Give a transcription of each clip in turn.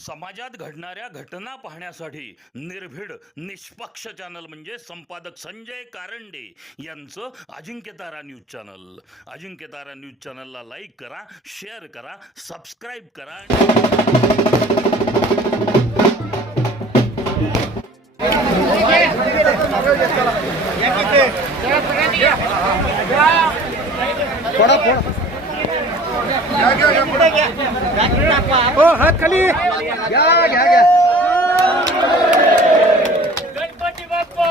समाजात घडणाऱ्या घटना पाहण्यासाठी निर्भीड निष्पक्ष चॅनल म्हणजे संपादक संजय कारंडे यांचं Ajinkyatara news channel. Ajinkyatara news चॅनलला लाईक करा, शेअर करा, सबस्क्राईब करा. हो हात खाली घ्या घ्या घ्या. गणपती बाप्पा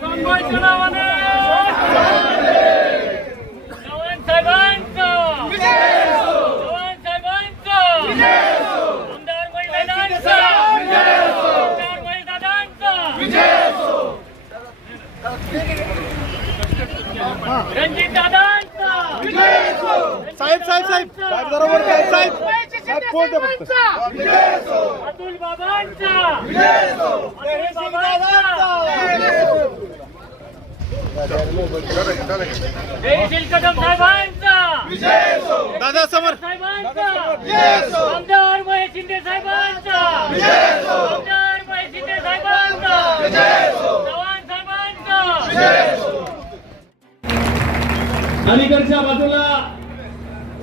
संभाजीच्या नावाने चव्हाण साहेबांचा चव्हाण साहेबांचा आमदार महिलांचा आमदार महिलांचा रणजित दादांचा साहेब साहेब साहेब साहेब बरोबर साहेब साहेब कोण ते फक्त अतुल बाबांचा जयशील कदम साहेबांचा दादा समोर साहेबांचा आमदार महेश शिंदे साहेबांचा आमदार महेश शिंदे साहेबांचा चव्हाण साहेबांचा. अलीकडच्या बाजूला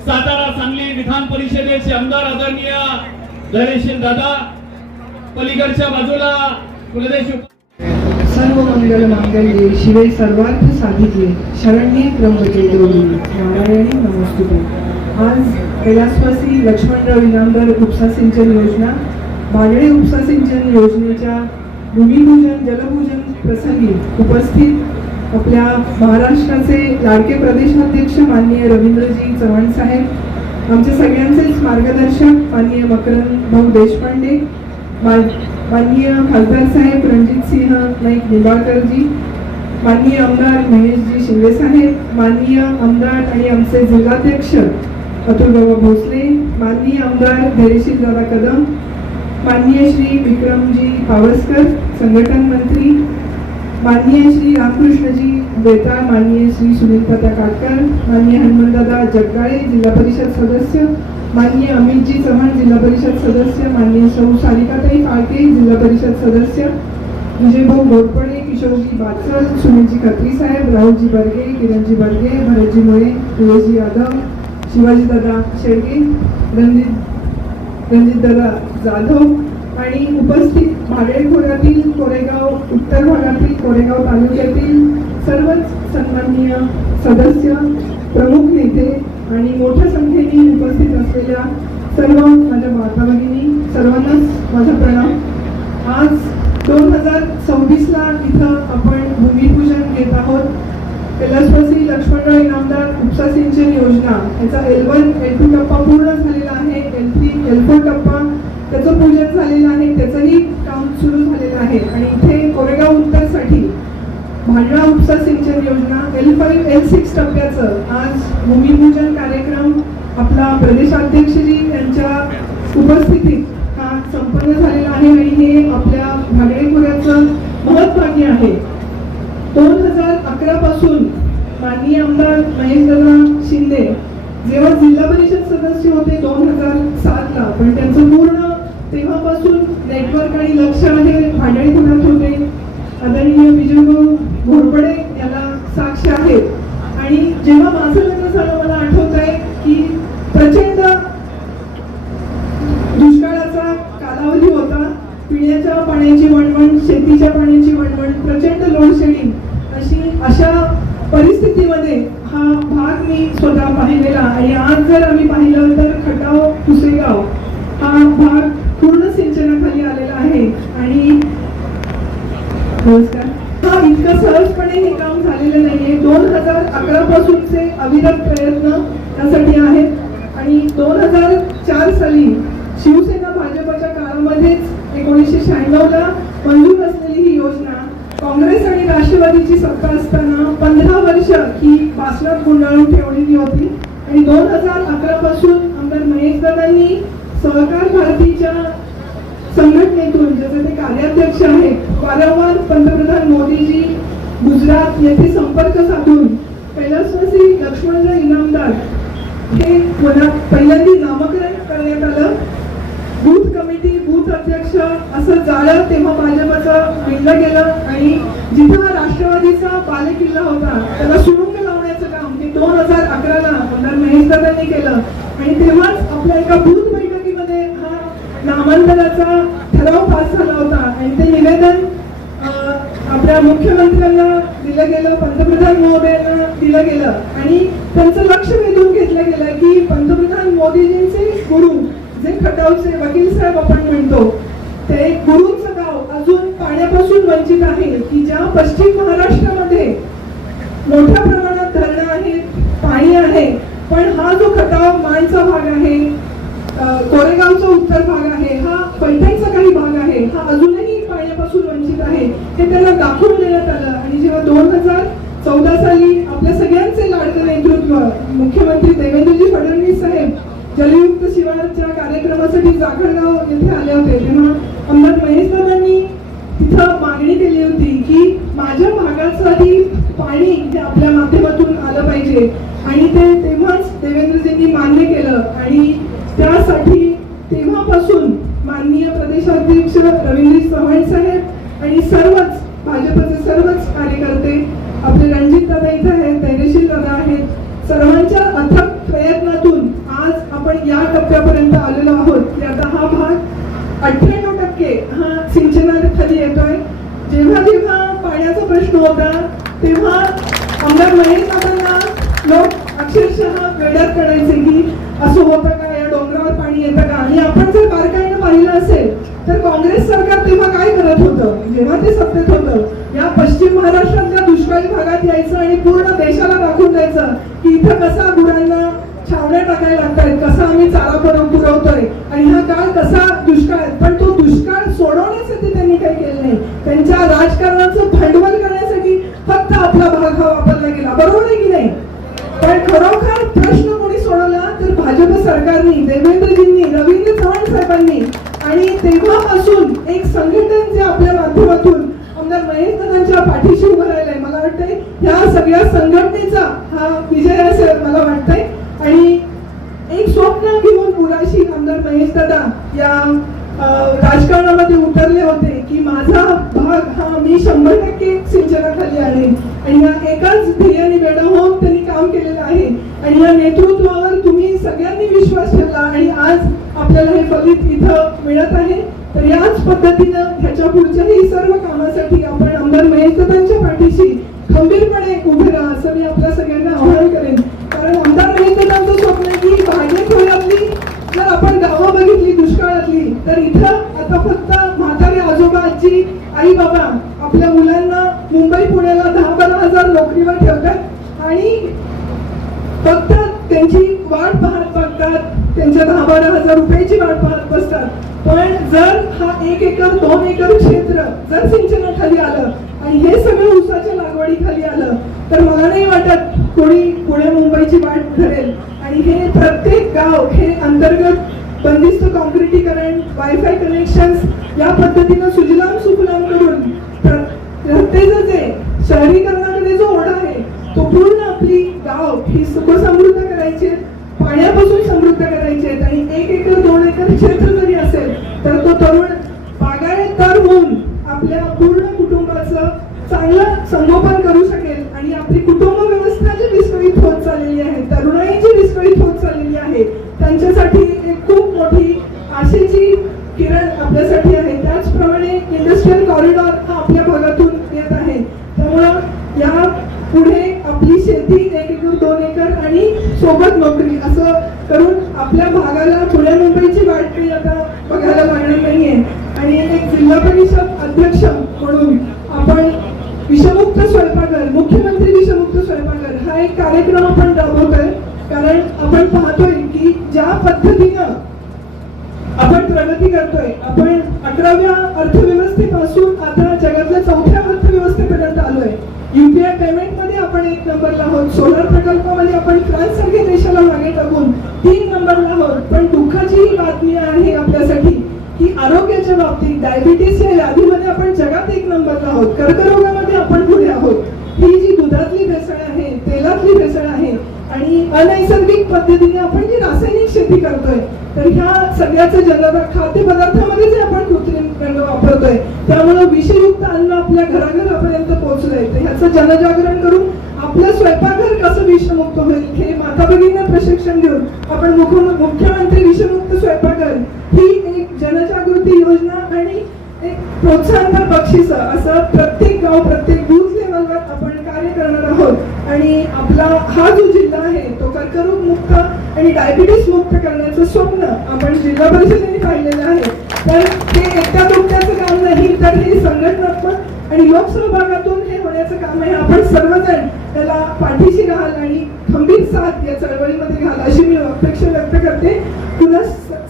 सातारा सांगली विधान परिषदेचे आमदार आदरणीय धैर्यशील दादा, पलीकडच्या बाजूला कुलदेश सर्व मंगल मांगल्ये शिवे सर्वार्थ साधिके शरण्ये त्र्यंबके गौरी नारायणी नमोस्तुते. आज कैलासवासी लक्ष्मणराव इनामदार उपसा सिंचन योजना, भागडे उपसा सिंचन योजनेच्या भूमिपूजन जलपूजन प्रसंगी उपस्थित आपल्या महाराष्ट्राचे लाडके प्रदेशाध्यक्ष माननीय रवींद्रजी चव्हाण साहेब, आमचे सगळ्यांचेच मार्गदर्शक माननीय मकरंद भाऊ देशपांडे, माननीय खासदार साहेब रणजित सिंह नाईक निंबाळकरजी, माननीय आमदार महेशजी शिंदे साहेब, माननीय आमदार आणि आमचे जिल्हाध्यक्ष अतुलबाबा भोसले, माननीय आमदार धैर्यशील दादा कदम, माननीय श्री विक्रमजी पावसकर संघटन मंत्री, माननीय श्री रामकृष्णजी बेताळ, माननीय श्री सुनील काटकर, माननीय हनुमंतदादा जगदाळे जिल्हा परिषद सदस्य, माननीय अमितजी चव्हाण जिल्हा परिषद सदस्य, माननीय सौ सारिकाताई फाळके जिल्हा परिषद सदस्य, विजयभाऊ घोरपडे, किशोरजी बाचल, सुनीलजी खत्री साहेब, राहुलजी बर्गे, किरणजी बर्गे, भरतजी मुळे, विजयजी यादव, शिवाजीदादा शेळके, रणजितदादा जाधव आणि उपस्थित भागडे खोऱ्यातील कोरेगाव उत्तर भागातील कोरेगाव तालुक्यातील सर्वच सन्माननीय सदस्य, प्रमुख नेते आणि मोठ्या संख्येने उपस्थित असलेल्या सर्व माझ्या माता भगिनी, सर्वांनाच माझा प्रणाम. आज 2026ला इथं आपण भूमिपूजन घेत आहोत. कैलासवासी लक्ष्मणराव इनामदार उपसा सिंचन योजना याचा L1 L2 टप्पा पूर्ण झालेला आहे. L3 L4 टप्पा त्याचं पूजन झालेलं आहे, त्याचंही काम सुरू झालेलं आहे. आणि इथे कोरेगाव उत्तरसाठी भांडळा उपसा सिंचन योजना L5 L6 टप्प्याचं आज भूमिपूजन कार्यक्रम आपला प्रदेशाध्यक्षजी यांच्या उपस्थितीत हा संपन्न झालेला आहे. आणि हे आपल्या भागडे खोऱ्याचं महत्त्वाचे आहे. 2011 पासून माननीय आमदार महेशदादा शिंदे जेव्हा जिल्हा परिषद सदस्य होते 2007ला, पण त्यांचं पूर्ण तेव्हापासून नेटवर्क आणि लक्ष आहे भांडळी खोऱ्यात होते. आदरणीय विजयभाऊ घोरपडे याला साक्ष आहेत. आणि जेव्हा माझं लग्न झालं मला आठवत आहे की प्रचंड दुष्काळाचा कालावधी होता. पिण्याच्या पाण्याची वणवण, शेतीच्या पाण्याची वणवण, प्रचंड लोड शेडिंग अशा परिस्थितीमध्ये हा भाग मी स्वतः पाहिलेला. आणि आज जर आम्ही पाहिलं तर खटाव पुसेगाव हा भाग पूर्ण सिंचनाखाली आलेला आहे. आणि नमस्कार, हा इतकं सहजपणे हे काम झालेलं नाहीये. 2011 पासूनचे अविरत प्रयत्न त्यासाठी आहेत. आणि 2004 साली शिवसेना भाजपच्या काळामध्येच 1996ला मंजूर असलेली ही योजना काँग्रेस आणि राष्ट्रवादीची सत्ता असताना 15 वर्ष ही भाषणात गुंडाळून ठेवलेली होती. आणि 2011 पासून आमदार महेशदादांनी सहकार भारतीच्या संघटनेतून ज्याचे ते कार्याध्यक्ष आहेत, वारंवार पंतप्रधान मोदीजी गुजरात येथे संपर्क साधून कैलासवासी लक्ष्मणराव इनामदार हे पहिल्यांदा नामकरण करण्यात भाजपचं झालं तेव्हा भाजपचं विणलं गेलं आणि जिथं हा राष्ट्रवादीचा बालेकिल्ला होता त्याला सुरुंग लावण्याचं काम हे 2011ला आमदार महेश दादांनी केलं आणि तेव्हाच आपल्या एका बूथ बैठकीमध्ये हा नामांतराचा ठराव पास झाला होता आणि ते निवेदन आपल्या मुख्यमंत्र्यांना दिलं गेलं, पंतप्रधान महोदयांना दिलं गेलं आणि त्यांचं लक्ष वेधून घेतलं गेलं की पंतप्रधान मोदीजींचे गुरु जे खटावचे वकील साहेब आपण म्हणतो ते गुरूंचं गाव अजून पाण्यापासून वंचित आहे की ज्या पश्चिम महाराष्ट्रामध्ये मोठ्या प्रमाणात धरणं आहेत, पाणी आहे, पण हा जो खटाव माणचा भाग आहे, कोरेगावचा उत्तर भाग आहे, हा पैठणचा काही भाग आहे, हा अजूनही पाण्यापासून वंचित आहे हे त्यांना दाखवून देण्यात आलं आणि जेव्हा 2014 साली आपल्या सगळ्यांचे लाडके नेतृत्व मुख्यमंत्री देवेंद्रजी फडणवीस साहेब जलयुक्त शिवारच्या कार्यक्रमासाठी जाखणगाव येथे आले होते तेव्हा आमदार महेश दादांनी तिथं मागणी केली होती की माझ्या भागासाठी पाणी हे आपल्या माध्यमातून आलं पाहिजे आणि ते तेव्हाच देवेंद्रजींनी मान्य केलं आणि त्यासाठी तेव्हापासून माननीय प्रदेशाध्यक्ष रवींद्र चव्हाण साहेब आणि सर्वच भाजपचे सर्वच कार्यकर्ते आपले रणजित दादा इथे आहेत, धैर्यशील दादा आहेत, सर्वांच्या अथक प्रयत्नातून आज आपण या टप्प्यापर्यंत आलेलो आहोत की आता हा भाग 98% हा सिंचनाखाली येतोय. जेव्हा जेव्हा पाण्याचा प्रश्न होता तेव्हा आमदार महेश दादांना लोक अक्षरशः वेड्यात काढायचे की असं होतं का, या डोंगरावर पाणी येतं का आणि आपण जर बारकाईनं पाहिलं असेल तर काँग्रेस सरकार तेव्हा काय करत होतं जेव्हा ते सत्तेत होतं या पश्चिम महाराष्ट्रातल्या दुष्काळी भागात यायचं आणि पूर्ण देशाला दाखवून द्यायचं की इथं कसा गुरांना छावण्या टाकायला लागतायत, कसा आम्ही चारा पुरवतोय आणि हा काळ कसा दुष्काळ, पण तो दुष्काळ सोडवण्यासाठी त्यांनी काही केलं नाही. त्यांच्या राजकारणाचं भांडवल करण्यासाठी फक्त आपला भाग हा वापरला गेला. बरोबर आहे की नाही? पण खरोखर प्रश्न कोणी सोडवला तर भाजप सरकारनी, देवेंद्रजींनी, रवींद्र चव्हाण साहेबांनी आणि तेव्हापासून एक संघटन जे आपल्या माध्यमातून आमदार महेश दादांच्या पाठीशी उभं राहिलंय. मला वाटतंय ह्या सगळ्या संघटनेचा हा विजय असेल मला वाटतंय आणि एक स्वप्न घेऊन मुलाशी आमदार महेश दादा या राजकारणामध्ये उतरले होते की माझा भाग हा मी 100% सिंचनाखाली आणेन आणि या एकाच ध्येयाने वेडा होऊन त्यांनी काम केलेलं आहे आणि या नेतृत्वावर तुम्ही सगळ्यांनी विश्वास ठेवला आणि आज आपल्याला हे फलित इथं मिळत आहे. तर याच पद्धतीनं ह्याच्या पुढच्याही सर्व कामासाठी आपण आमदार महेश दादांच्या पाठीशी खंबीरपणे उभे राहा असं मी आपल्या सगळ्यांना आवाहन करेन. कारण आमदार महेश दादांचं स्वप्न आहे की भाग्यखोऱ्यातली जर आपण गावं बघितली दुष्काळातली तर इथं आता फक्त म्हातारे आजोबा आजी आई बाबा आपल्या मुलांना मुंबई पुण्याला 10-12 हजार नोकरीवर ठेवतात आणि फक्त त्यांची वाट पाहत बघतात, त्यांच्या 10-12 हजार रुपयाची वाट पाहत बसतात. पण जर हा 1 एकर 2 एकर क्षेत्र जर सिंचनाखाली आलं आणि हे सगळं ऊसाच्या लागवडीखाली आलं तर मला नाही वाटत कोणी पुणे मुंबईची वाट धरेल आणि हे प्रत्येक गाव हे अंतर्गत बंदिस्त काँक्रिटीकरण, वायफाय कनेक्शन्स या पद्धतीनं सुजलाम सुफलाम करून रस्त्याचं जे शहरीकरणाकडे जो ओढा आहे तो पूर्ण आपली गाव ही सुखसमृद्ध करायची, पाण्यापासून समृद्ध करायची आहेत आणि 1 एकर 2 एकर क्षेत्र जरी असेल तर तो तरुण बागायतदार होऊन आपल्या पूर्ण कुटुंबाचं चांगलं संगोपन करू शकेल आणि आपली कुटुंब व्यवस्था जी विस्कळीत होत चाललेली आहे, तरुणाई जी विस्कळीत होत चाललेली आहे त्यांच्यासाठी एक खूप मोठी आशेची किरण आपल्यासाठी आहे. त्याचप्रमाणे इंडस्ट्रियल कॉरिडॉर हा आपल्या भागातून येत आहे. त्यामुळं या पुढे आपली शेती 1 एकर 2 एकर आणि सोबत नोकरी असं करून आपल्या भागाला पुणे मुंबईची वाट आता बघायला लागणार नाहीये आणि एक जिल्हा परिषद अध्यक्ष म्हणून आपण विषमुक्त स्वयंपाकघर, मुख्यमंत्री विषमुक्त स्वयंपाकघर हा एक कार्यक्रम आपण राबवतोय. कारण आपण पाहतोय की ज्या पद्धतीनं आपण प्रगती करतोय, आपण 11व्या अर्थव्यवस्थेपासून आता जगातल्या 4थ्या अर्थव्यवस्थेपर्यंत आलोय. युपीआय पेमेंट मध्ये आपण 1 नंबरला आहोत, सोलर प्रकल्पामध्ये आपण फ्रान्स सारख्या देशाला मागे टाकून 3 नंबरला आहोत. पण दुःखाची ही बातमी आहे आपल्यासाठी की आरोग्याच्या बाबतीत डायबिटीस या व्याधीमध्ये आपण जगात 1 नंबरला आहोत, कर्करोगामध्ये आपण पुढे आहोत. ही जी दुधातली भेसळ आहे, तेलातली भेसळ आहे आणि अनैसर्गिक पद्धतीने आपण जी रासायनिक शेती करतोय तर ह्या सगळ्याचं खाद्यपदार्थामध्ये जे आपण कृत्रिम रंग वापरतोय त्यामुळे विषयुक्त अन्न आपल्या घराघरापर्यंत पोहोचलंय. तर ह्याचं जनजागरण करून आपलं स्वयंपाकघर कसं विषमुक्त होईल हे माता भगिनींना प्रशिक्षण देऊन आपण मुख्यमंत्री विषमुक्त स्वयंपाकघर ही एक जनजागृती योजना आणि एक प्रोत्साहनपर बक्षीस असं प्रत्येक गाव प्रत्येक बूथ लेवलवर आपण कार्य करणार आहोत. आणि आपला हा जो जिल्हा आहे तो कर्करोग मुक्त आणि डायबिटीस मुक्त करण्याचं स्वप्न आपण जिल्हा परिषदेने पाहिलेलं आहे. तर ते एकट्या दुकट्याचं काम नाही तर हे संघटनात्मक आणि लोकसहभागातून हे होण्याचं काम आहे. आपण सर्वजण त्याला पाठीशी घाल आणि खंबीर साथ या चळवळीमध्ये घाल अशी मी अपेक्षा व्यक्त करते. पुन्हा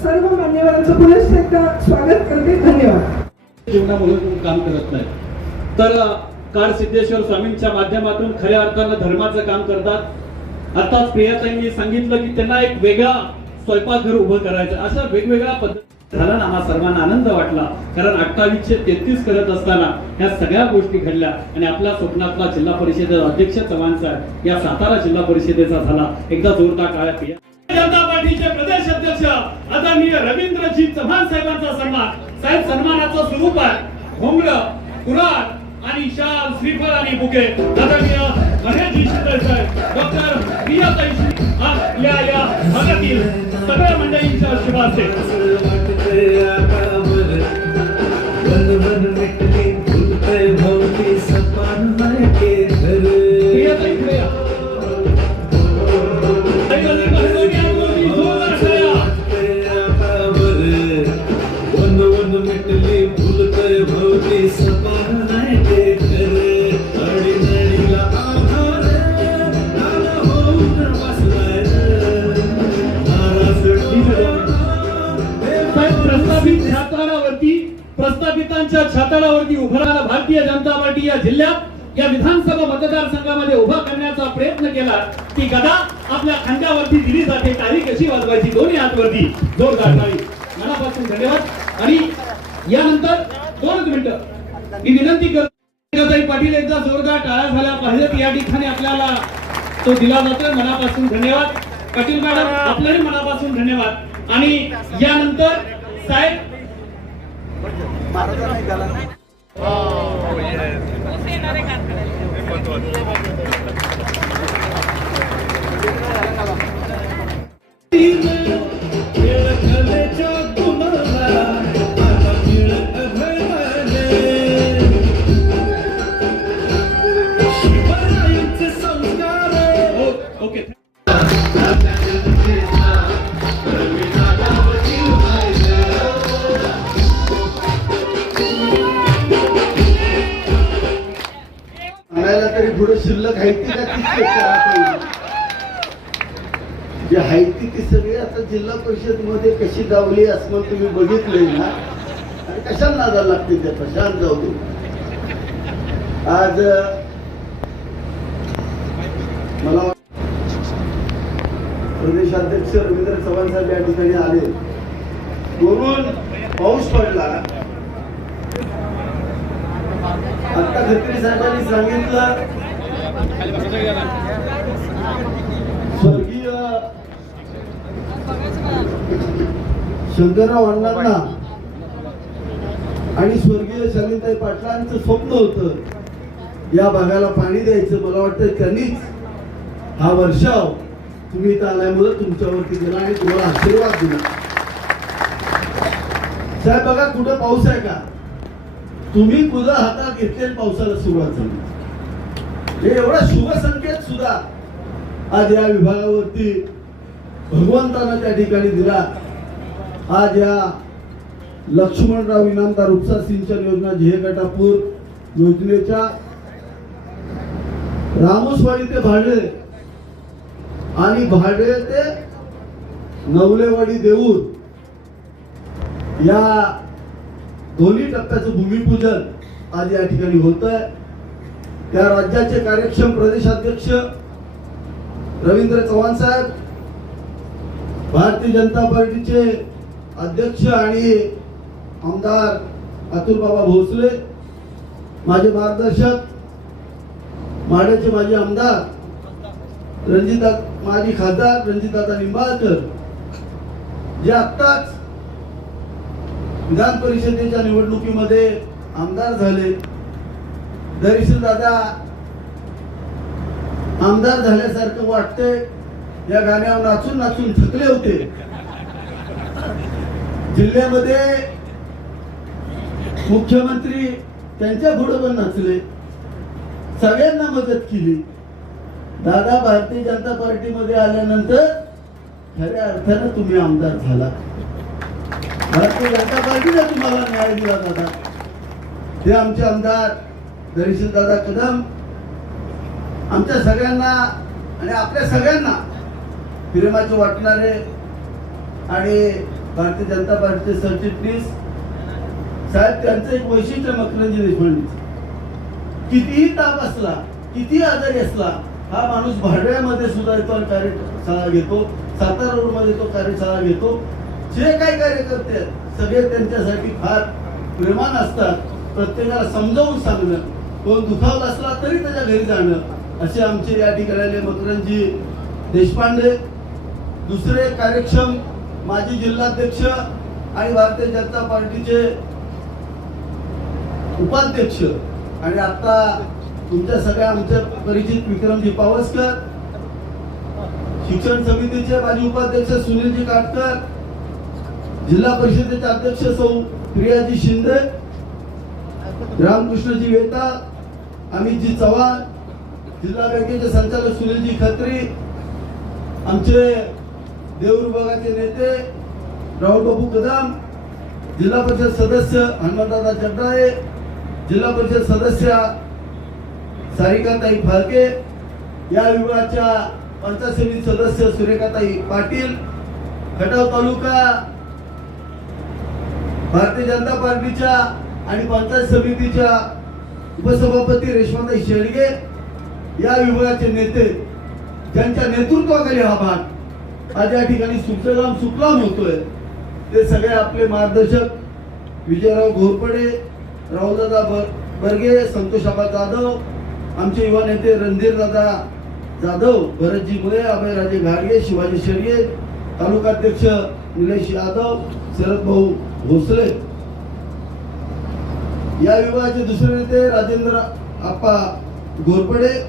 सर्व मान्यवरांचं पुनश्च एकदा स्वागत करते. धन्यवाद. जीवनामधून काम करत नाही तर काळ सिद्धेश्वर स्वामींच्या माध्यमातून खऱ्या अर्थानं धर्माचं काम करतात. आताच प्रियाताईंनी सांगितलं की त्यांना एक वेगळा स्वयंपाकघर उभं करायचं. अशा वेगवेगळ्या पद्धती झाला ना, हा सर्वांना आनंद वाटला. कारण 2833 करत असताना ह्या सगळ्या गोष्टी घडल्या आणि आपल्या स्वप्नातला जिल्हा परिषदेचा अध्यक्ष चव्हाण साहेब या सातारा जिल्हा परिषदेचा झाला. एकदा जोरदार टाळ्या. जनता पार्टीचे प्रदेश अध्यक्ष आदरणीय रवींद्रजी चव्हाण साहेबांचा सन्मान. साहेब सन्मानाचं स्वरूप आहे घोंगडं, कुऱ्हाड आणि शाल, श्रीफळ आणि बुके. आदरणीय महेशजी शिंदे साहेब, डॉक्टर प्रियाताई या भागातील सगळ्या मंडळींच्या शुभ असते. प्रियाताई पुढे या. प्रस्थापितांच्या छाताडावरती उभारणारा भारतीय जनता पार्टी या जिल्ह्यात या विधानसभा मतदारसंघामध्ये उभा करण्याचा प्रयत्न केला. ती गदा आपल्या खांद्यावरती दिली जाते. टाळी कशी वाजवायची? दोन्ही हातवरती जोरदार टाळी. मनापासून धन्यवाद. आणि यानंतर 2 मिनिटं मी विनंती करतो पाटील एकदा जोरदार टाळ्या झाल्या पाहिजेत. या ठिकाणी आपल्याला तो दिला जातोय. मनापासून धन्यवाद. पाटील मॅडम आपल्याही मनापासून धन्यवाद. आणि यानंतर साहेब ओके. तरी पुढे शिल्लक आहे ती का तीच जे आहे ती सगळी आता जिल्हा परिषद मध्ये कशी दावली असं तुम्ही बघितलंय ना. आणि कशाला नादाला लागते त्या शांत जाऊ दे. आज मला प्रदेशाध्यक्ष रवींद्र चव्हाण साहेब या ठिकाणी आले. वरून पाऊस पडला. आता खत्री साहेबांनी सांगितलं स्वर्गीय शंकरराव अण्णांना आणि स्वर्गीय शालिनीताई पाटलांचं स्वप्न होतं या भागाला पाणी द्यायचं. मला वाटतं त्यांनीच हा वर्षाव तुम्ही इथं आल्यामुळे तुमच्यावरती दिला आणि तुम्हाला आशीर्वाद दिला. साहेब बघा कुठं पाऊस आहे का? तुम्ही तुझा हातात घेतलेल्या पावसाला सुरुवात झाली. हे एवढा शुभ संकेत सुद्धा आज या विभागावरती भगवंतानं त्या ठिकाणी दिला. आज या लक्ष्मणराव इनामदार उपसा सिंचन योजना झेहगटापूर योजनेच्या रामोसवाडी ते भाडे आणि भाडे ते नवलेवाडी देऊर या दोन्ही टप्प्याचं भूमिपूजन आज या ठिकाणी होत आहे. त्या राज्याचे कार्यक्षम प्रदेशाध्यक्ष रवींद्र चव्हाण साहेब, भारतीय जनता पार्टीचे अध्यक्ष आणि आमदार अतुलबाबा भोसले, माझे मार्गदर्शक माढ्याचे माजी आमदार रणजित माजी खासदार रणजितदादा निंबाळकर जे आत्ताच विधान परिषदेच्या निवडणुकीमध्ये आमदार झाले. दरीशील दादा आमदार झाल्यासारखं वाटतंय. या गाण्यावर नाचून नाचून थकले होते. जिल्ह्यामध्ये मुख्यमंत्री त्यांच्या पुढे पण नाचले, सगळ्यांना मदत केली. दादा भारतीय जनता पार्टीमध्ये आल्यानंतर खऱ्या अर्थानं तुम्ही आमदार झाला. भारतीय जनता पार्टीने तुम्हाला न्याय दिला. दादा ते आमचे आमदार दरीशील दादा कदम आमच्या सगळ्यांना आणि आपल्या सगळ्यांना प्रेमाचे वाटणारे आणि भारतीय जनता पार्टीचे सरचिटणीस साहेब, त्यांचं एक वैशिष्ट्य मकरंजी देशपांडे, कितीही ताप असला, किती आजारी असला, हा माणूस भांडव्यामध्ये सुद्धा येतो आणि कार्यशाळा घेतो. सातारा रोड मध्ये तो कार्यशाळा घेतो. जे काही कार्यकर्ते आहेत सगळे त्यांच्यासाठी फार प्रेमान असतात. प्रत्येकाला समजावून सांगणं, कोण दुखावला असला तरी त्याच्या घरी जाणं, असे आमचे या ठिकाणी मकरंजी देशपांडे. दुसरे कार्यक्षम माजी जिल्हाध्यक्ष आणि भारतीय जनता पार्टीचे उपाध्यक्ष आणि आता तुमच्या सगळ्या आमच्या परिचित विक्रमजी पावसकर, शिक्षण समितीचे माजी उपाध्यक्ष सुनीलजी काटकर, जिल्हा परिषदेचे अध्यक्ष सौ प्रियाजी शिंदे, रामकृष्णजी वेता, अमितजी चव्हाण, जिल्हा बँकेचे संचालक सुनीलजी खत्री, आमचे देऊर विभागाचे नेते राहुल बाबू कदम, जिल्हा परिषद सदस्य हनुमंतदादा जगदाळे, जिल्हा परिषद सदस्य सारिकाताई फाळके, या विभागाच्या पंचायत समिती सदस्य सुरेखाताई पाटील, खटाव तालुका भारतीय जनता पार्टीच्या आणि पंचायत समितीच्या उपसभापती रेश्माताई शेळगे, या विभागाचे नेते ज्यांच्या नेतृत्वाखाली हा भाग आज या ठिकाणी सुफलाम होतोय, ते सगळे आपले मार्गदर्शक विजयराव घोरपडे, राहुलदादा बर्गे, संतोषाबा जाधव, आमचे युवा नेते रणधीर दादा जाधव, भरतजी मुळे, अभयराजे घाडगे, शिवाजी शेळगे, तालुकाध्यक्ष निलेश यादव, शरद भाऊ भोसले, या विभागाचे दुसरे नेते राजेंद्र आप्पा घोरपडे.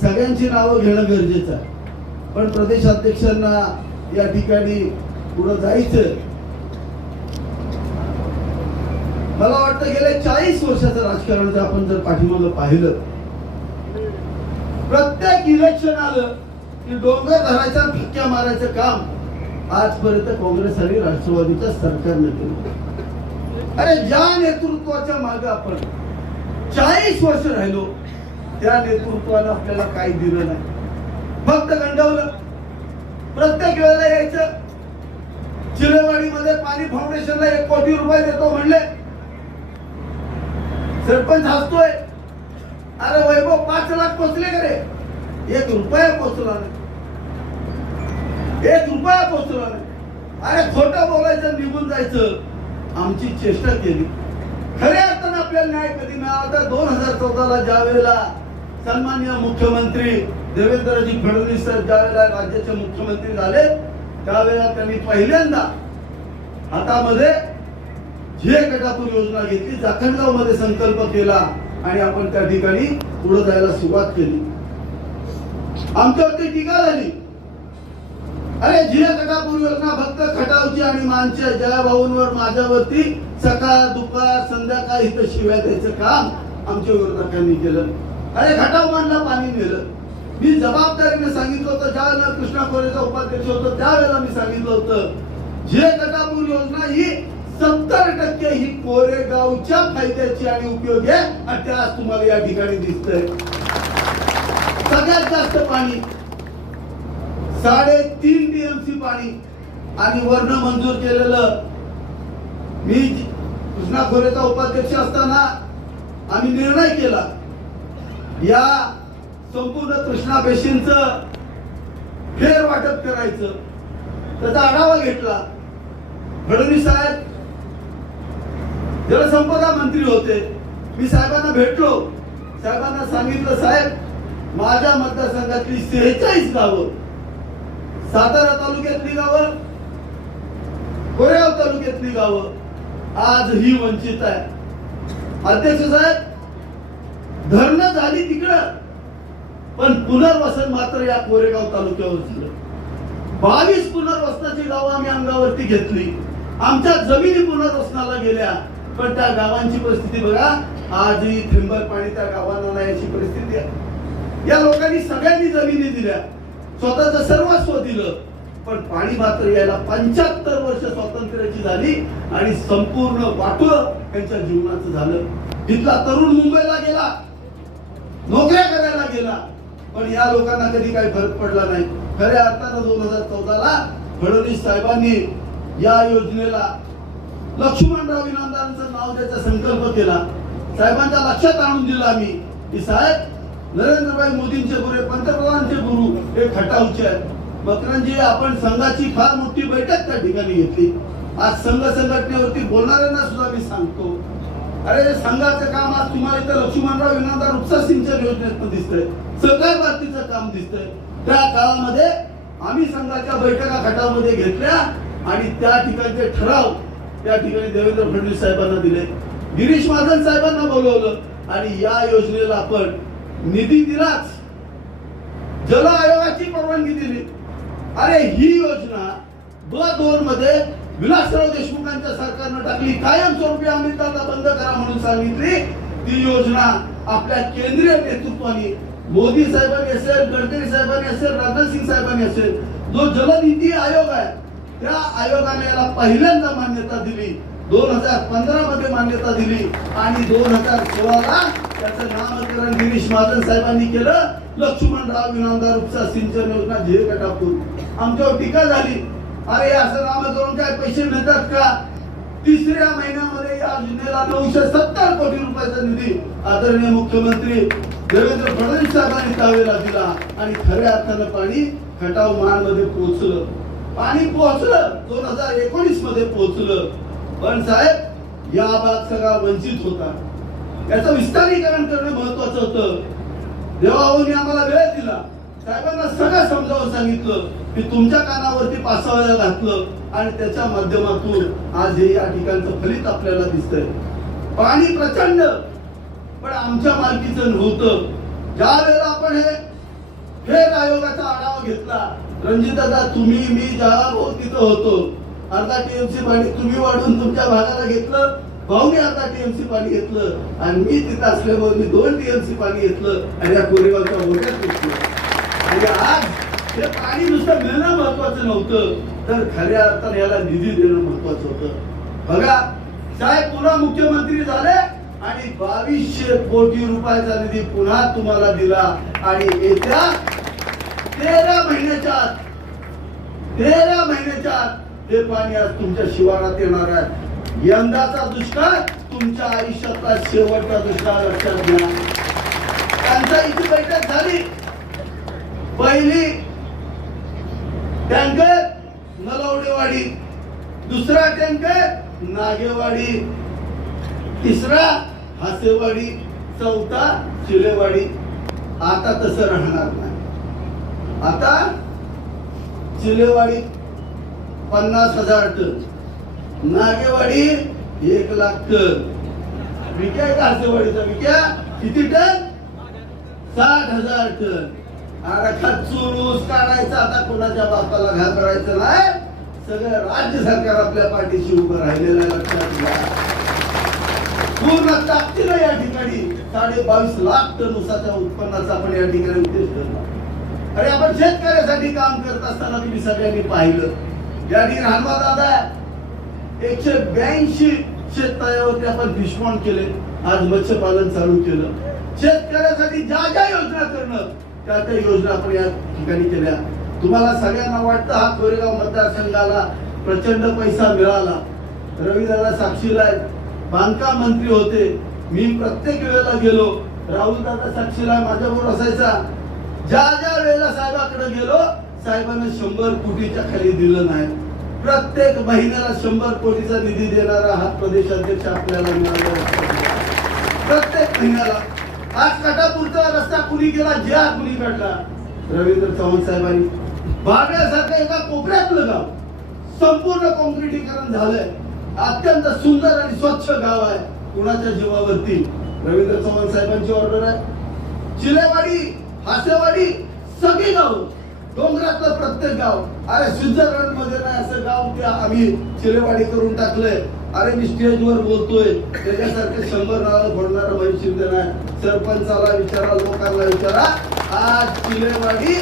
सगळ्यांची नावं घेणं गरजेचं आहे, पण प्रदेशाध्यक्षांना या ठिकाणी पुढे जायचं. मला वाटतं गेल्या 40 वर्षाचं राजकारण जर आपण जर पाठीमागं पाहिलं, प्रत्येक इलेक्शन आलं की डोंगर धरायचा, धक्क्या मारायचं काम आजपर्यंत काँग्रेस आणि राष्ट्रवादीच्या सरकारने केलं. अरे ज्या नेतृत्वाच्या मागे आपण 40 वर्ष राहिलो, त्या नेतृत्वानं आपल्याला काही दिलं नाही, फक्त गंडवलं. प्रत्येक वेळेला यायचं, चिलेवाडीमध्ये पाणी फाउंडेशनला 1 कोटी रुपये देतो म्हणले, सरपंच हसतोय. अरे वैभव 5 लाख पोचले का रे? 1 रुपया पोचला नाही, 1 रुपया पोचला नाही. अरे खोटं बोलायचं, निघून जायचं. आमची चेष्टा केली. खऱ्या अर्थानं आपल्याला न्याय कधी मिळाला? 2014ला ज्या वेळेला सन्माननीय मुख्यमंत्री देवेंद्रजी फडणवीस ज्या वेळेला राज्याचे मुख्यमंत्री झाले, त्यावेळेला त्यांनी पहिल्यांदा हातामध्ये झे गटापूर योजना घेतली, जाखणगाव मध्ये संकल्प केला आणि आपण त्या ठिकाणी पुढे जायला सुरुवात केली. आमच्यावरती टीका झाली. अरे झे गटापूर योजना फक्त खटावची आणि मानच्या जयाभाऊंवर, माझ्यावरती सकाळ दुपार संध्याकाळ इथं शिव्या द्यायचं काम आमच्या विरोधकांनी केलं. अरे खटाव मानला पाणी नेलं. मी जबाबदारीने सांगितलं होतं, ज्यावेळेला कृष्णा खोरेचा उपाध्यक्ष होतो त्यावेळेला मी सांगितलं होतं, झे गटापूर योजना ही 70% ही कोरेगावच्या फायद्याची आणि उपयोगी आहे, आणि ते आज तुम्हाला या ठिकाणी दिसतंय. सगळ्यात जास्त पाणी 3.5 TMC पाणी आणि वर्ण मंजूर केलेलं. मी कृष्णा खोरेचा उपाध्यक्ष असताना आम्ही निर्णय केला, या संपूर्ण कृष्णा बेसिनचं फेर वाटप करायचं. त्याचा आढावा घेतला. फडणवीस साहेब जलसंपदा मंत्री होते. मी साहेबांना भेटलो, साहेबांना सांगितलं, साहेब माझ्या मतदारसंघातली 46 गावं सातारा तालुक्यातली गावं, कोरेगाव तालुक्यातली गावं आजही वंचित आहे. अध्यक्ष साहेब, धरणं झाली तिकडं, पण पुनर्वसन मात्र या कोरेगाव तालुक्यावर झालं. 22 पुनर्वसनाची गावं आम्ही अंगावरती घेतली. आमच्या जमिनी पुनर्वसनाला गेल्या, पण त्या गावांची परिस्थिती बघा, आजही थेंबर पाणी त्या गावांना नाही अशी परिस्थिती आहे. या लोकांनी सगळ्यांनी जमिनी दिल्या, स्वतःचं सर्वस्व दिलं, पण पाणी मात्र यायला 75 वर्ष स्वातंत्र्याची झाली आणि संपूर्ण वाटोळं त्यांच्या जीवनाचं झालं. तिथला तरुण मुंबईला गेला, नोकऱ्या करायला गेला, पण या लोकांना कधी काही फरक पडला नाही. खऱ्या अर्थानं 2014ला फडणवीस साहेबांनी या योजनेला लक्ष्मणराव इनामदारांचं नाव द्यायचा संकल्प केला. साहेबांच्या लक्षात आणून दिलं आम्ही की साहेब, नरेंद्रभाई मोदींचे गुरु, पंतप्रधानांचे गुरु हे खटावचे आहेत. मकरंजी, आपण संघाची फार मोठी बैठक त्या ठिकाणी घेतली. आज संघ संघटनेवरती बोलणाऱ्यांना सुद्धा मी सांगतो, अरे संघाचं काम आज तुम्हाला इथं लक्ष्मणराव इनामदार उपसा सिंचन योजनेत दिसतंय, सहकार भारतीचं काम दिसतंय. त्या काळामध्ये आम्ही संघाच्या बैठका खटावमध्ये घेतल्या आणि त्या ठिकाणचे ठराव त्या ठिकाणी देवेंद्र फडणवीस साहेबांना दिले, गिरीश महाजन साहेबांना बोलवलं आणि या योजनेला आपण निधी दिलाच, जल आयोगाची परवानगी दिली. अरे ही योजना ब2 मध्ये विलासराव देशमुखांच्या सरकारनं टाकली, कायमस्वरूपी अमृताला बंद करा म्हणून सांगितली. ती योजना आपल्या केंद्रीय नेतृत्वाने, मोदी साहेबांनी असेल, गडकरी साहेबांनी असेल, राजनाथ सिंग साहेबांनी असेल, जो जलनीती आयोग आहे त्या आयोगाने याला पहिल्यांदा मान्यता दिली. 2015 मध्ये मान्यता दिली आणि 2016ला त्याचं नामकरण गिरीश महाजन साहेबांनी केलं, लक्ष्मणराव इनामदार उपसा सिंचन योजना झेरकटापूर. आमच्यावर टीका झाली, अरे असं नामकरण काय पैसे मिळतात का? तिसऱ्या महिन्यामध्ये या योजनेला 970 कोटी रुपयाचा निधी आदरणीय मुख्यमंत्री देवेंद्र फडणवीस साहेबांनी त्यावेळेला दिला आणि खऱ्या अर्थानं पाणी खटाव मध्ये पोहोचलं. पाणी पोहोचलं, 2019 मध्ये पोहोचलं. पण साहेब, या भाग सगळा वंचित होता. याचं विस्तारीकरण करणं महत्वाचं होतं. देवाभाऊंनी आम्हाला वेळ दिला, साहेबांना सगळं समजावून सांगितलं की तुमच्या कानावरती पासावळ्या घातलं आणि त्याच्या माध्यमातून आज हे या ठिकाणचं फलित आपल्याला दिसतंय. पाणी प्रचंड, पण आमच्या मालकीचं नव्हतं. ज्या वेळेला आपण हे फेर आयोगाचा आढावा घेतला, रणजितदादा, तुम्ही, मी, ज्याला भाऊ तिथं होतो, अर्धा टीएमसी पाणी तुम्ही वाढून तुमच्या भागाला घेतलं, भाऊने अर्धा टीएमसी पाणी घेतलं आणि मी तिथं असल्यामुळे मी 2 टीएमसी पाणी घेतलं आणि या कोरेगावच्या मोठ्यात घेतलं. आणि आज हे पाणी नुसतं मिळणं महत्वाचं नव्हतं, तर खऱ्या अर्थाने याला निधी देणं महत्वाचं होतं. बघा साहेब, पुन्हा मुख्यमंत्री झाले आणि 2200 कोटी रुपयाचा निधी पुन्हा तुम्हाला दिला आणि येत्या 13 महिन्याच्या आत हे पाणी आज तुमच्या शिवारात येणार आहे. यंदाचा दुष्काळ तुमच्या आयुष्यातला शेवटचा दुष्काळ लक्षात घ्या. त्यांचा इथे बैठक झाली. पहिली टँकर नलवडेवाडी, दुसरा टँकर नागेवाडी, तिसरा हासेवाडी, चौथा चिलेवाडी. आता तसं राहणार नाही. आता चिलेवाडी 50,000 टन, नागेवाडी 1,00,000 टन. विक्या का हासेवाडीचा विक्या किती टन? 60,000 टन. खचून ऊस काढायचा, आता कोणाच्या बापाला घाबरायचं नाही. सगळं राज्य सरकार आपल्या पाठीशी उभं राहिलेलं आहे, लक्षात घ्या. पूर्ण ताकदीनं या ठिकाणी 22.5 लाख टन ऊसाच्या उत्पन्नाचा आपण या ठिकाणी उद्देश ठरला. अरे आपण शेतकऱ्यासाठी काम करत असताना तुम्ही सगळ्यांनी पाहिलं, या ठिकाणी हनुमा दादा 182 शेततळ्यावरती आपण फिशपॉन्ड केले, आज मत्स्यपालन चालू केलं. शेतकऱ्यासाठी ज्या ज्या योजना करणं त्या त्या योजना आपण या ठिकाणी केल्या. तुम्हाला सगळ्यांना वाटतं हा कोरेगाव मतदारसंघाला प्रचंड पैसा मिळाला. रविदादा साक्षीला बांधकाम मंत्री होते, मी प्रत्येक वेळेला गेलो, राहुल दादा साक्षीला माझ्याबरोबर असायचा. ज्या ज्या वेळेला साहेबांकडे गेलो, साहेबांना 100 कोटीच्या खाली दिलं नाही. प्रत्येक महिन्याला 100 कोटीचा निधी देणारा हा प्रदेशाध्यक्ष आपल्याला मिळाला. प्रत्येक महिन्याला. आज काटापूरचा रस्ता कुणी केला, ज्या कुणी काढला? रवींद्र चव्हाण साहेबांनी. बागड्यासारखं एका कोपऱ्यातलं गाव संपूर्ण काँक्रिटीकरण झालंय. अत्यंत सुंदर आणि स्वच्छ गाव आहे. कुणाच्या जीवावरती? रवींद्र चव्हाण साहेबांची ऑर्डर आहे. चिलेवाडी, हासेवाडी, सगळी गाव, डोंगरातलं प्रत्येक गाव. अरे स्वित्झर्लंड मध्ये नाही असं गाव ते आम्ही चिलेवाडी करून टाकलंय. अरे मी स्टेजवर बोलतोय त्याच्यासारखे 100 नावं बोलणारा महेश शिंदे नाही. सरपंचाला विचारा, लोकांना विचारा. आज चिलेवाडी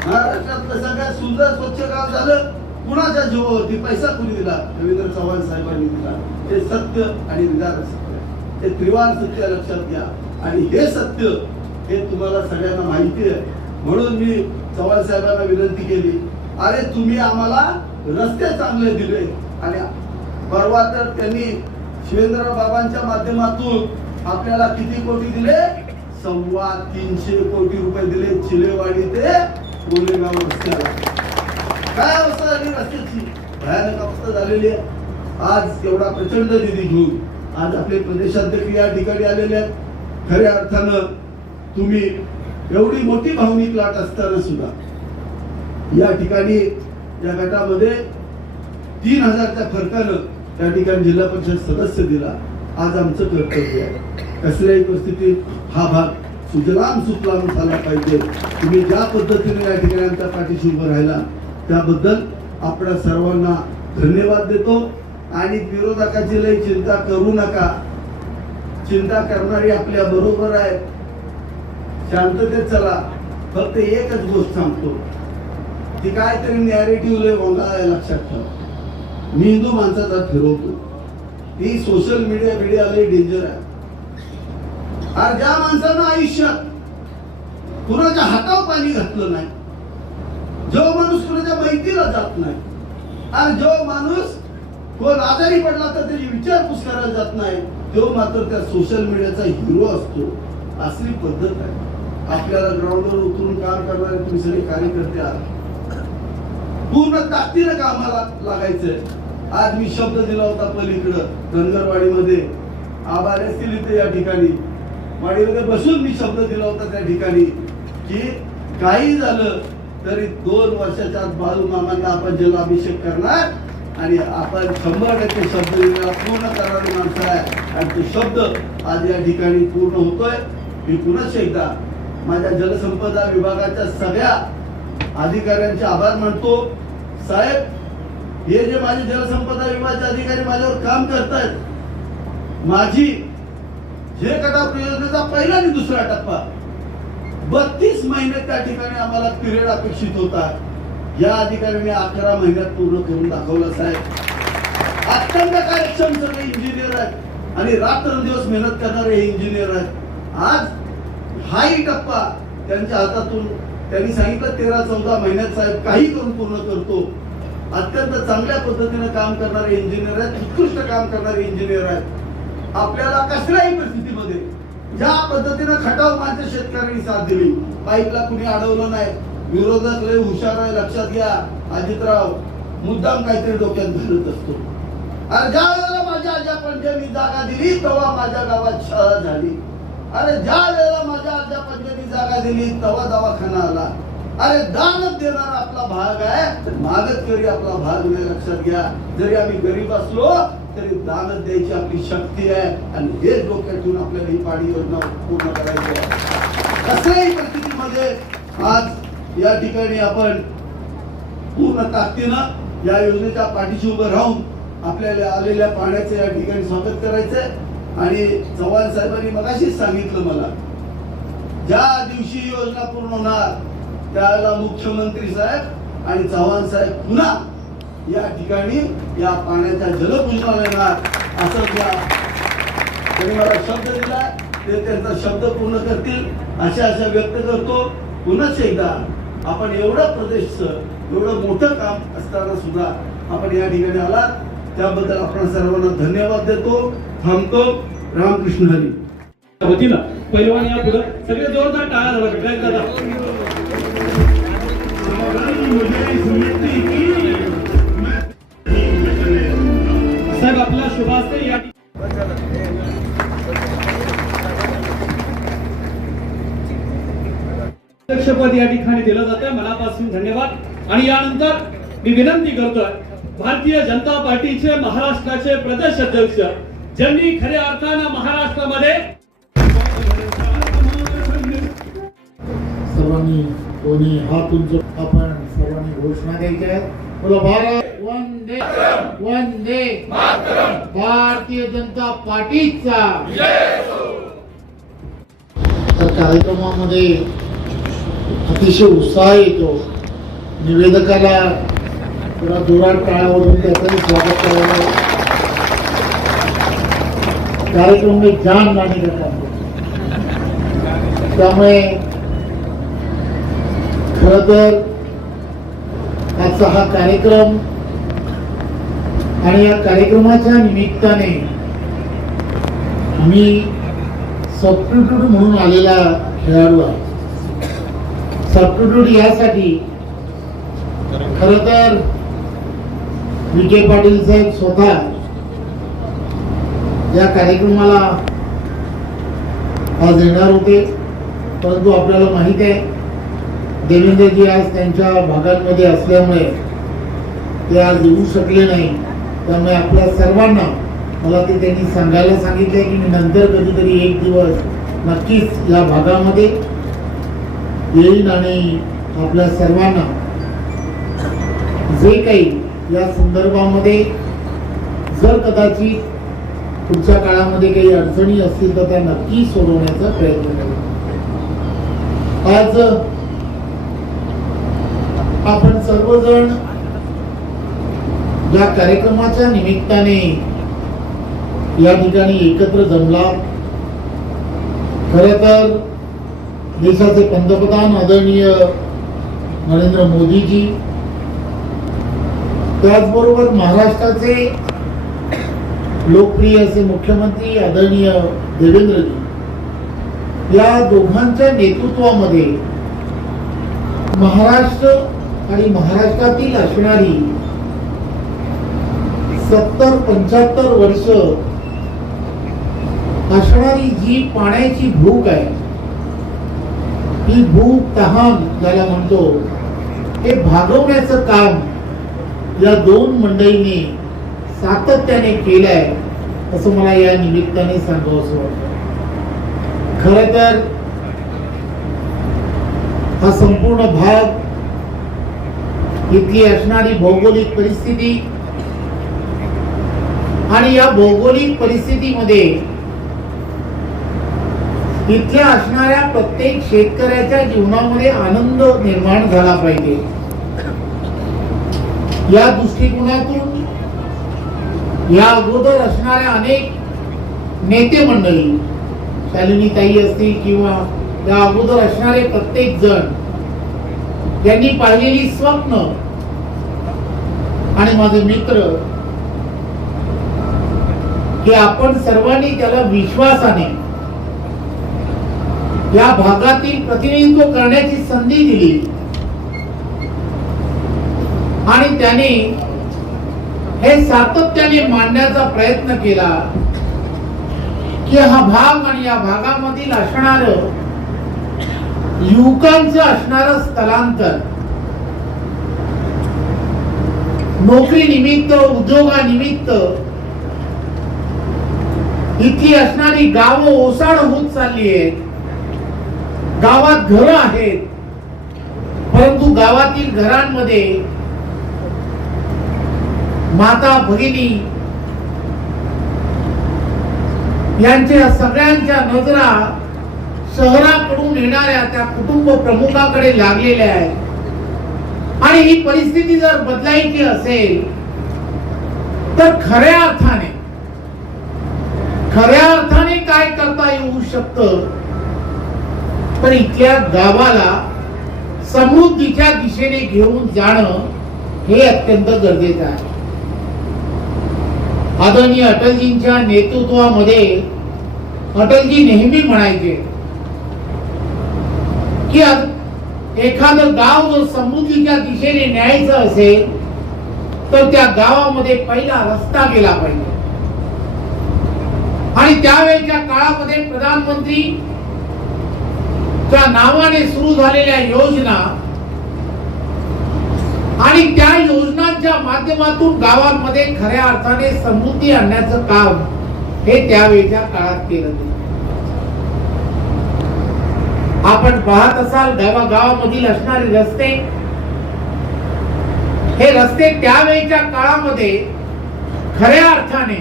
महाराष्ट्रातलं सगळ्यात सुंदर स्वच्छ गाव झालं. कुणाच्या जीवावरती? पैसा कुणी दिला? रवींद्र चव्हाण साहेबांनी दिला. हे सत्य आणि विधान सत्य, हे त्रिवार सत्य लक्षात घ्या. आणि हे सत्य हे तुम्हाला सगळ्यांना माहिती आहे. म्हणून मी चव्हाण साहेबांना विनंती केली, अरे तुम्ही आम्हाला रस्ते चांगले दिले. आणि परवा तर त्यांनी शिवेंद्र बाबांच्या माध्यमातून आपल्याला किती कोटी दिले? 350 कोटी रुपये दिले चिलेवाडी ते कोरेगाव रस्त्याला. काय अवस्था झाली रस्त्याची? भयानक अवस्था झालेली आहे. आज एवढा प्रचंड निधी घेऊन आज आपले प्रदेशाध्यक्ष या ठिकाणी आलेले आहेत. खऱ्या अर्थानं तुम्ही एवढी मोठी भावनिक लाट असताना सुद्धा या ठिकाणी या गटामध्ये 3000च्या फरकानं त्या ठिकाणी जिल्हा परिषद सदस्य दिला. आज आमचं कर्तव्य आहे कसल्याही परिस्थितीत हा भाग सुजलाम सुफलाम झाला पाहिजे. तुम्ही ज्या पद्धतीने या ठिकाणी आमच्या पाठीशी उभं राहिला त्याबद्दल आपल्या सर्वांना धन्यवाद देतो. आणि विरोधकाची लई चिंता करू नका. चिंता करणारी आपल्या बरोबर आहे. शांततेत चला. फक्त एकच गोष्ट सांगतो, ती काहीतरी नॅरेटिव्ह लय वंगा आहे लक्षात ठेवा. मी हिंदू माणसाचा फिरवतो. ती सोशल मीडिया लय डेंजर आहे. आणि ज्या माणसानं आयुष्यात कुणाच्या हातावर पाणी घातलं नाही, जो माणूस कुणाच्या माहितीला जात नाही, आणि जो माणूस कोण आजारी पडला तर त्याची विचारपूस करायला जात नाही, तो मात्र त्या सोशल मीडियाचा हिरो असतो. असली पद्धत आहे. आपल्याला ग्राउंडवर उतरून काम करणारे तुम्ही सगळे कार्यकर्ते आहात. पूर्ण ताकदीनं कामाला लागायचंय. आज मी शब्द दिला होता पलीकडं धनगरवाडीमध्ये आभार असतील इथे या ठिकाणी वाडीमध्ये बसून मी शब्द दिला होता त्या ठिकाणी की काही झालं तरी 2 वर्षाच्या आत बाळू मामांना आपण जलाभिषेक करणार आणि आपण 100% शब्द दिलेला पूर्ण करणारी माणसं आहे. आणि तो शब्द आज या ठिकाणी पूर्ण होतोय. मी पुन्हा एकदा माझ्या जलसंपदा विभागाच्या सगळ्या अधिकाऱ्यांचे आभार मानतो. साहेब, हे जे माझे जलसंपदा विभागाचे अधिकारी माझ्यावर काम करतायत, माझी जे कटाप योजनेचा पहिला आणि दुसरा टप्पा 32 महिने त्या ठिकाणी आम्हाला पिरियड अपेक्षित होता. या अधिकाऱ्यांनी 11 महिन्यात पूर्ण करून दाखवलं. साहेब, अत्यंत कार्यक्षम सगळे इंजिनियर आहेत आणि रात्रंदिवस मेहनत करणारे हे इंजिनियर आहेत. आज हाही टप्पा त्यांच्या हातातून त्यांनी सांगितलं 13-14 महिन्यात साहेब काही करून पूर्ण करतो. अत्यंत चांगल्या पद्धतीने काम करणारे इंजिनियर आहेत, उत्कृष्ट काम करणारे इंजिनियर आहेत. आपल्याला कसल्याही परिस्थितीमध्ये ज्या पद्धतीने खटाव माझ्या शेतकऱ्यांनी साथ दिली, पाईपला कुणी अडवलं नाही. विरोधक लय हुशार आहे लक्षात घ्या. अजितराव मुद्दाम काहीतरी डोक्यात घालत असतो. अरे ज्या वेळेला माझ्या आजा पंजांनी जागा दिली तेव्हा माझ्या गावात शाळा झाली. अरे ज्या वेळेला माझ्या आजा पंजांनी जागा दिली तेव्हा दवाखाना आला. अरे दानच देणारा आपला भाग आहे, मागतकरी आपला भाग नाही. लक्षात घ्या. जरी आम्ही गरीब असलो तरी दानच द्यायची आपली शक्ती आहे. आणि हे डोक्यात ठेवून आपल्याला ही पाणी योजना पूर्ण करायची आहे. कसल्याही परिस्थितीमध्ये आज या ठिकाणी आपण पूर्ण ताकदीनं या योजनेच्या पाठीशी उभं राहून आपल्याला आलेल्या पाण्याचे या ठिकाणी स्वागत करायचंय. आणि चव्हाण साहेबांनी मगाशीच सांगितलं मला, ज्या दिवशी योजना पूर्ण होणार त्यावेळेला मुख्यमंत्री साहेब आणि चव्हाण साहेब पुन्हा या ठिकाणी या पाण्याच्या जलपूजनाला येणार असं त्यांनी मला शब्द दिला. ते त्यांचा शब्द पूर्ण करतील अशा व्यक्त करतो. पुन्हा एकदा आपण एवढं प्रदेशचं एवढं मोठं काम असताना सुद्धा आपण या ठिकाणी आलात त्याबद्दल आपण सर्वांना धन्यवाद देतो. थांबतो. रामकृष्ण हरी. वतीनं पहिलवान या पुढे सगळे जोरदार टाळ्या झाला. साहेब आपला शुभास्ते या अध्यक्षपद या ठिकाणी दिलं जातं. मनापासून धन्यवाद. आणि यानंतर मी विनंती करतोय भारतीय जनता पार्टीचे महाराष्ट्राचे प्रदेश अध्यक्ष ज्यांनी खऱ्या अर्थानं महाराष्ट्रामध्ये सर्वांनी कोणी हात उंच आपण सर्वांनी घोषणा द्यायच्या आहेत. बोला भारत वंदे वंदे भारतीय जनता पार्टीचा. तर कार्यक्रमामध्ये अतिशय उत्साह येतो. निवेदकाला थोडा जोरात टाळ्यावरून त्याचंही स्वागत करायला. कार्यक्रम में जान लाने का काम करतो. त्यामुळे खरं तर आजचा हा कार्यक्रम आणि या कार्यक्रमाच्या निमित्ताने मी सबस्टिट्यूट म्हणून आलेला खेळाडू आहे. सबस्टिट्यूट यासाठी खरं तर विखे पाटील साहेब स्वतः या कार्यक्रमाला आज येणार होते, परंतु आपल्याला माहित आहे देवेंद्रजी आज त्यांच्या भागांमध्ये असल्यामुळे ते आज येऊ शकले नाही. त्यामुळे आपल्या सर्वांना मला ते त्यांनी सांगायला सांगितले की मी नंतर कधीतरी एक दिवस नक्कीच या भागामध्ये येईन आणि आपल्या सर्वांना जे काही या संदर्भामध्ये जर कदाचित पुढच्या काळामध्ये काही अडचणी असतील तर त्या नक्की सोडवण्याचा प्रयत्न करू. आज आपण सर्वजण या कार्यक्रमाच्या निमित्ताने या ठिकाणी एकत्र जमला. खरं तर देशाचे पंतप्रधान आदरणीय नरेंद्र मोदीजी, त्याचबरोबर महाराष्ट्राचे लोकप्रिय असे मुख्यमंत्री आदरणीय देवेंद्रजी, या दोघांच्या नेतृत्वामध्ये महाराष्ट्र आणि महाराष्ट्रातील असणारी 70-75 वर्ष असणारी जी पाण्याची भूक आहे, ही भूक तहान ज्याला म्हणतो, हे भागवण्याचं काम या दोन मंडळींनी सातत्याने केलंय असं मला या निमित्ताने सांगावंसं वाटतं. खरं तर हा संपूर्ण भाग, इथली असणारी भौगोलिक परिस्थिती आणि या भौगोलिक परिस्थितीमध्ये इथल्या असणाऱ्या प्रत्येक शेतकऱ्याच्या जीवनामध्ये आनंद निर्माण झाला पाहिजे या दृष्टिकोनातून या अगोदर असणाऱ्या अनेक नेते मंडळी, शालिनीताई असतील किंवा या अगोदर असणारे प्रत्येक जण यांनी पाहिलेली स्वप्न आणि माझे मित्र की आपण सर्वांनी त्याला विश्वासाने या भागातील प्रतिनिधित्व करण्याची संधी दिली आणि त्याने हे सातत्याने मांडण्याचा प्रयत्न केला की हा भाग आणि या भागामधील असणार युवकांचं असणार स्थलांतर, नोकरी निमित्त, उद्योगानिमित्त इथली असणारी गावं ओसाड होत चालली आहेत. गावात घरं आहेत, परंतु गावातील घरांमध्ये माता भगिनी यांच्या सगळ्यांच्या नजरा शहराकडून येणाऱ्या त्या कुटुंब प्रमुखाकडे लागलेल्या आहेत. आणि ही परिस्थिती जर बदलायची असेल तर खऱ्या अर्थाने काय करता येऊ शकतं, तर इथल्या गावाला समृद्धीच्या दिशेने घेऊन जाणं हे अत्यंत गरजेचं आहे. आदरणीय अटलजींच्या नेतृत्वामध्ये अटलजी नेहमी म्हणायचे की एखादं गाव जर समृद्धीच्या दिशेने न्यायचं असेल तर त्या गावामध्ये पहिला रस्ता गेला पाहिजे. आणि त्यावेळेच्या काळामध्ये प्रधानमंत्री च्या नावाने सुरू झालेल्या योजना आणि त्या योजनांच्या माध्यमातून गावांमध्ये खऱ्या अर्थाने समृद्धी आणण्याचं काम हे त्यावेळच्या काळात केलं गेलं. आपण पाहत असाल गावागावामधील असणारे रस्ते, हे रस्ते त्यावेळच्या काळामध्ये खऱ्या अर्थाने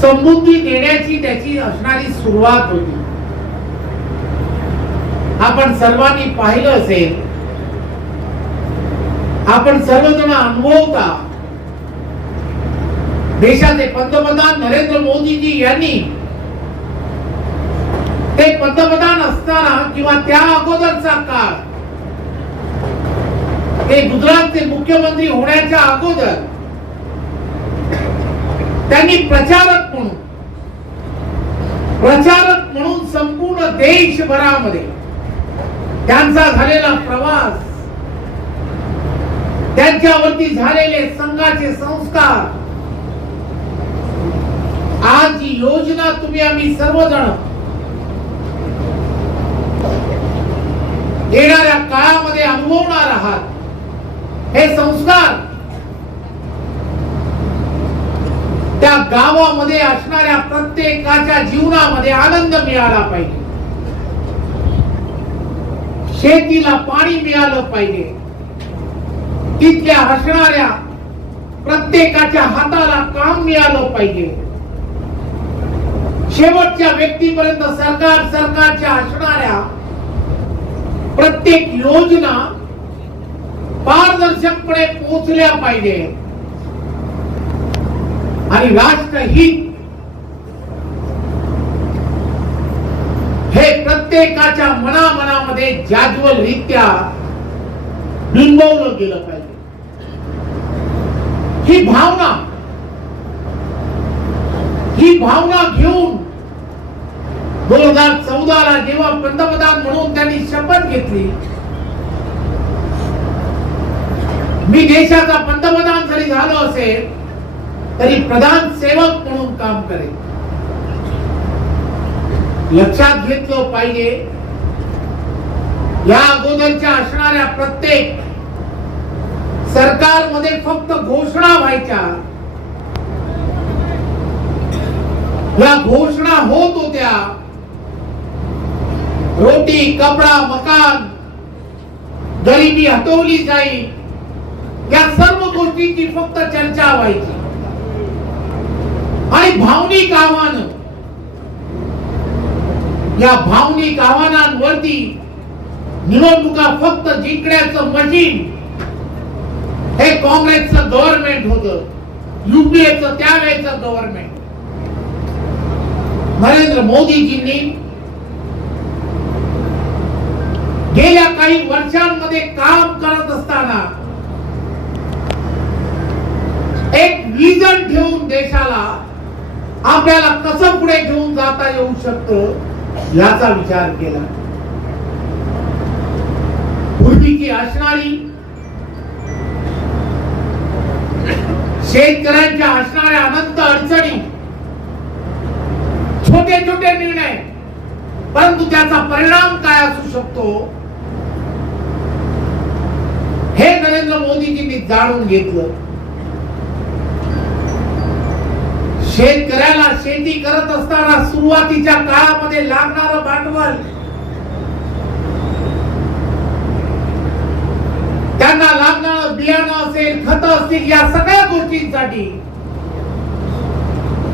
समृद्धी देण्याची त्याची असणारी सुरुवात होती. आपण सर्वांनी पाहिलं असेल, आपण सर्वजण अनुभवता, देशाचे पंतप्रधान नरेंद्र मोदीजी यांनी ते पंतप्रधान असताना किंवा त्या अगोदरचा काळ, ते गुजरातचे मुख्यमंत्री होण्याच्या अगोदर त्यांनी प्रचारक म्हणून संपूर्ण देशभरामध्ये त्यांचा झालेला प्रवास, त्यांच्यावरती झालेले संघाचे संस्कार, आज ही योजना तुम्ही आम्ही सर्वजण येणाऱ्या काळामध्ये अनुभवणार आहात. हे संस्कार त्या गावामध्ये असणाऱ्या प्रत्येकाच्या जीवनामध्ये आनंद मिळाला पाहिजे, शेतीला पाणी मिळालं पाहिजे, तिथल्या असणाऱ्या प्रत्येकाच्या हाताला काम मिळालं पाहिजे, शेवटच्या व्यक्तीपर्यंत सरकारच्या असणाऱ्या प्रत्येक योजना पारदर्शकपणे पोहोचल्या पाहिजे आणि राष्ट्रहित हे प्रत्येकाच्या मनामध्ये जाज्वलरित्या बिंबवलं गेलं पाहिजे. ही भावना घेऊन 2014 ला जेव्हा पंतप्रधान म्हणून त्यांनी शपथ घेतली, मी देशाचा पंतप्रधान जरी झालो असेल तरी प्रधान सेवक म्हणून काम करेल. लक्षात घेतलं पाहिजे, या अगोदरच्या असणाऱ्या प्रत्येक सरकारमध्ये फक्त घोषणा व्हायच्या, या घोषणा होत होत्या, रोटी कपडा मकान, गरिबी हटवली जाईल, या सर्व गोष्टींची फक्त चर्चा व्हायची आणि भावनिक आव्हानं, या भावनिक आव्हानांवरती निवडणुका फक्त जिंकण्याचं मशीन हे काँग्रेसचं गव्हर्नमेंट होतं, युपीएचं त्यावेळेचं गव्हर्नमेंट. नरेंद्र मोदीजींनी गेल्या काही वर्षांमध्ये काम करत असताना एक विजन ठेवून देशाला आपल्याला कसं पुढे घेऊन जाता येऊ शकतं याचा विचार केला. पूर्वीची असणारी शेतकऱ्यांच्या असणाऱ्या अनंत अडचणी, छोटे छोटे निर्णय, परंतु त्याचा परिणाम काय असू शकतो हे नरेंद्र मोदीजींनी जाणून घेतलं. शेतकऱ्याला शेती करत असताना सुरुवातीच्या काळामध्ये लागणारं भांडवल, त्यांना लागणारं बियाणं असेल, खत असतील, या सगळ्या गोष्टींसाठी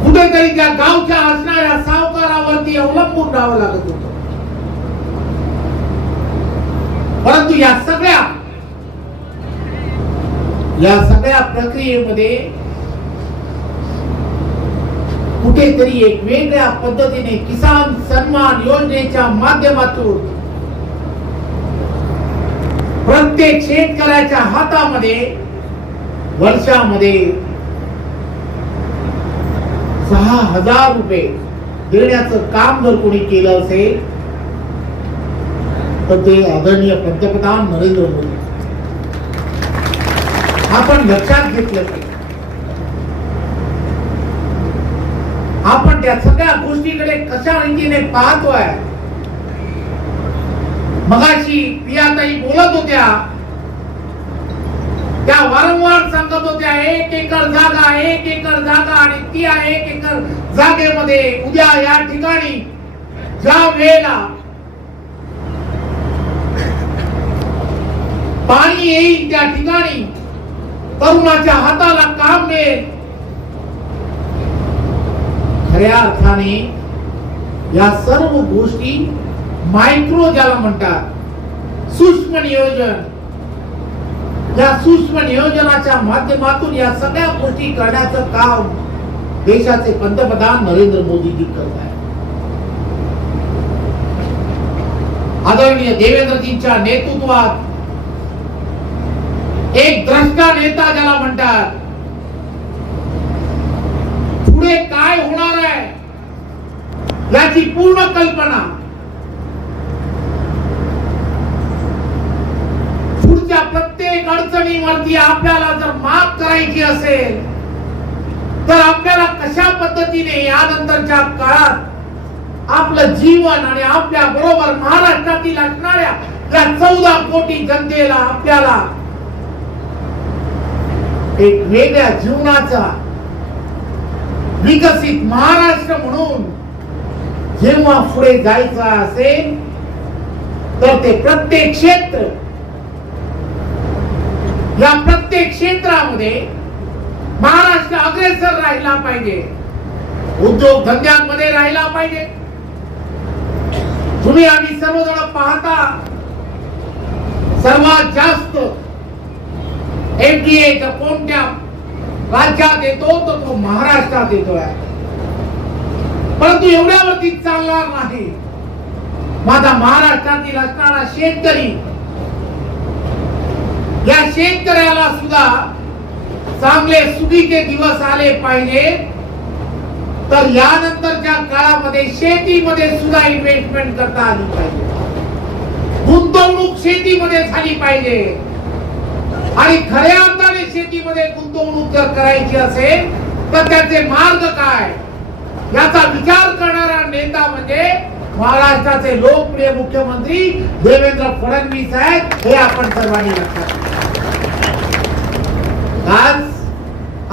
कुठेतरी त्या गावच्या असणाऱ्या सावकारावरती अवलंबून राहावं लागत होतं. परंतु या सगळ्या प्रक्रियेमध्ये कुठेतरी एक वेगळ्या पद्धतीने किसान सन्मान योजनेच्या माध्यमातून प्रत्येक शेतकऱ्याच्या हातामध्ये वर्षामध्ये 6,000 रुपये देण्याचं काम जर कोणी केलं असेल तर ते आदरणीय पंतप्रधान नरेंद्र मोदी. आपण लक्षात घेतलं की आपण त्या सगळ्या गोष्टीकडे कशा रीतीने पाहतोय मगाशी प्रियाताई बोलत होत्या, त्या वारंवार सांगत होत्या 1 एकर जागा, 1 एकर जागा, आणि ती 1 एकर जागेमध्ये उद्या या ठिकाणी ज्या वेळेला पाणी येईल त्या ठिकाणी तरुणाच्या हाताला काम मिळेल. खऱ्या अर्थाने या सर्व गोष्टी मायक्रो ज्याला म्हणतात, सूक्ष्म नियोजन, या सूक्ष्म नियोजनाच्या माध्यमातून या सगळ्या गोष्टी करण्याचं काम देशाचे पंतप्रधान नरेंद्र मोदीजी करत आहेत. आदरणीय देवेंद्रजींच्या नेतृत्वात एक द्रष्टा नेता ज्याला म्हणतात, पुढे काय होणार आहे याची पूर्ण कल्पना, पुढच्या प्रत्येक अडचणीवरती आपल्याला जर मात करायची असेल तर आपल्याला कशा पद्धतीने यानंतरच्या काळात आपलं जीवन आणि आपल्या बरोबर महाराष्ट्रातील असणाऱ्या या 14 कोटी जनतेला आपल्याला एक वेगळ्या जीवनाचा विकसित महाराष्ट्र म्हणून जेव्हा पुढे जायचं असेल तर ते प्रत्येक क्षेत्र, या प्रत्येक क्षेत्रामध्ये महाराष्ट्र अग्रेसर राहिला पाहिजे, उद्योग धंद्यांमध्ये राहिला पाहिजे. तुम्ही आम्ही सर्वजण पाहता, सर्वात जास्त एफडीए कोणत्या राज्यात येतो तर तो महाराष्ट्रात येतोय. परंतु एवढ्यावरती चालणार नाही. माझा महाराष्ट्रातील असणारा शेतकरी, या शेतकऱ्याला सुद्धा चांगले सुखीचे दिवस आले पाहिजे, तर यानंतरच्या काळामध्ये शेतीमध्ये सुद्धा इन्व्हेस्टमेंट करता आली पाहिजे, गुंतवणूक शेतीमध्ये झाली पाहिजे. आणि खऱ्या अर्थाने शेतीमध्ये गुंतवणूक जर करायची असेल तर त्याचे मार्ग काय याचा विचार करणारा नेता म्हणजे महाराष्ट्राचे लोकप्रिय मुख्यमंत्री देवेंद्र फडणवीस आहेत, हे आपण सर्वांनी लक्षात घ्या.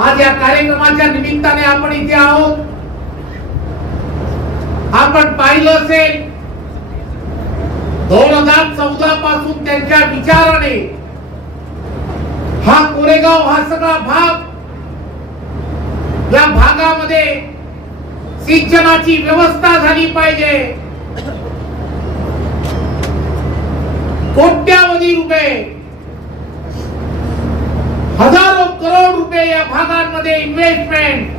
आज या कार्यक्रमाच्या निमित्ताने आपण इथे आहोत. आपण पाहिलं असेल 2014 पासून त्यांच्या विचाराने हा कोरेगाव हा सगळा भाग, या भागामध्ये सिंचनाची व्यवस्था झाली पाहिजे. कोट्यावधी रुपये, हजारो करोड रुपये या भागांमध्ये इन्व्हेस्टमेंट.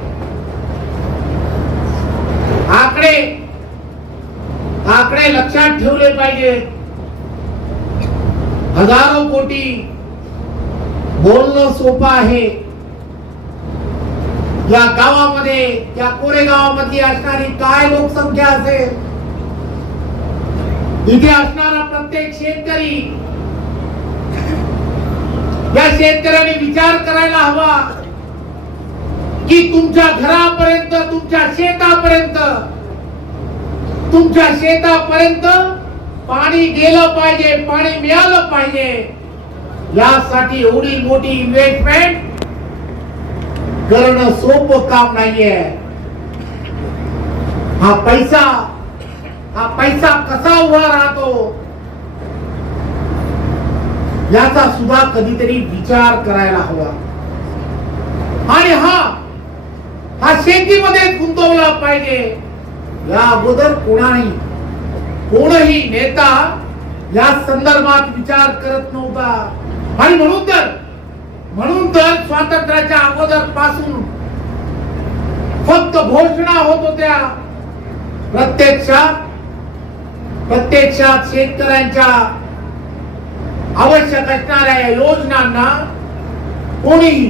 आकडे लक्षात ठेवले पाहिजे. हजारो कोटी बोलणं सोपं आहे. या गावामध्ये, या कोरेगावामध्ये असणारी काय लोकसंख्या असेल, इथे असणारा प्रत्येक शेतकरी, या शेतकऱ्याने विचार करायला हवा की तुमच्या घरापर्यंत, तुमच्या शेतापर्यंत पाणी गेलं पाहिजे, पाणी मिळालं पाहिजे. यासाठी एवढी मोठी इन्व्हेस्टमेंट करणं सोपं काम नाहीये. हा पैसा कसा उभा राहतो याचा सुद्धा कधीतरी विचार करायला हवा. आणि हा शेतीमध्ये गुंतवला पाहिजे. या अगोदर कोणही नेता या संदर्भात विचार करत नव्हता. आणि म्हणून तर स्वातंत्र्याच्या अगोदर पासून फक्त घोषणा होत होत्या. प्रत्यक्षात शेतकऱ्यांच्या आवश्यक असणाऱ्या या योजनांना कोणीही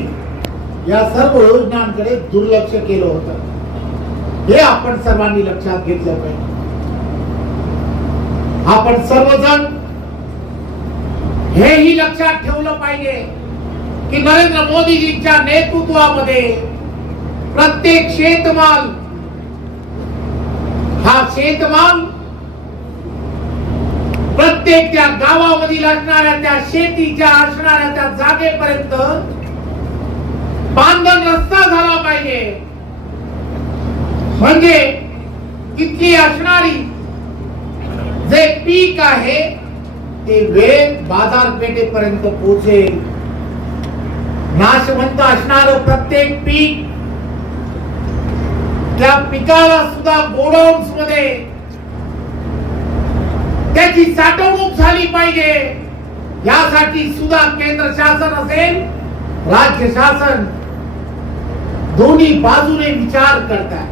या सर्व योजनांकडे दुर्लक्ष केलं होतं. हे आपण सर्वांनी लक्षात घेतलं पाहिजे. आपण सर्वजण हेही लक्षात ठेवलं पाहिजे की नरेंद्र मोदीजींच्या नेतृत्वामध्ये प्रत्येक शेतमाल प्रत्येक त्या गावामधील असणाऱ्या त्या शेतीच्या असणाऱ्या त्या जागेपर्यंत बांधण रस्ता झाला पाहिजे. म्हणजे तिथली असणारी जे पीक आहे ते वेळ बाजारपेठेपर्यंत पोहोचेल. नाशवंत असणार प्रत्येक पीक त्या पिकाला सुद्धा गोडाऊन्स मध्ये त्याची साठवणूक झाली पाहिजे. यासाठी सुद्धा केंद्र शासन असेल राज्य शासन दोन्ही बाजूने विचार करतात.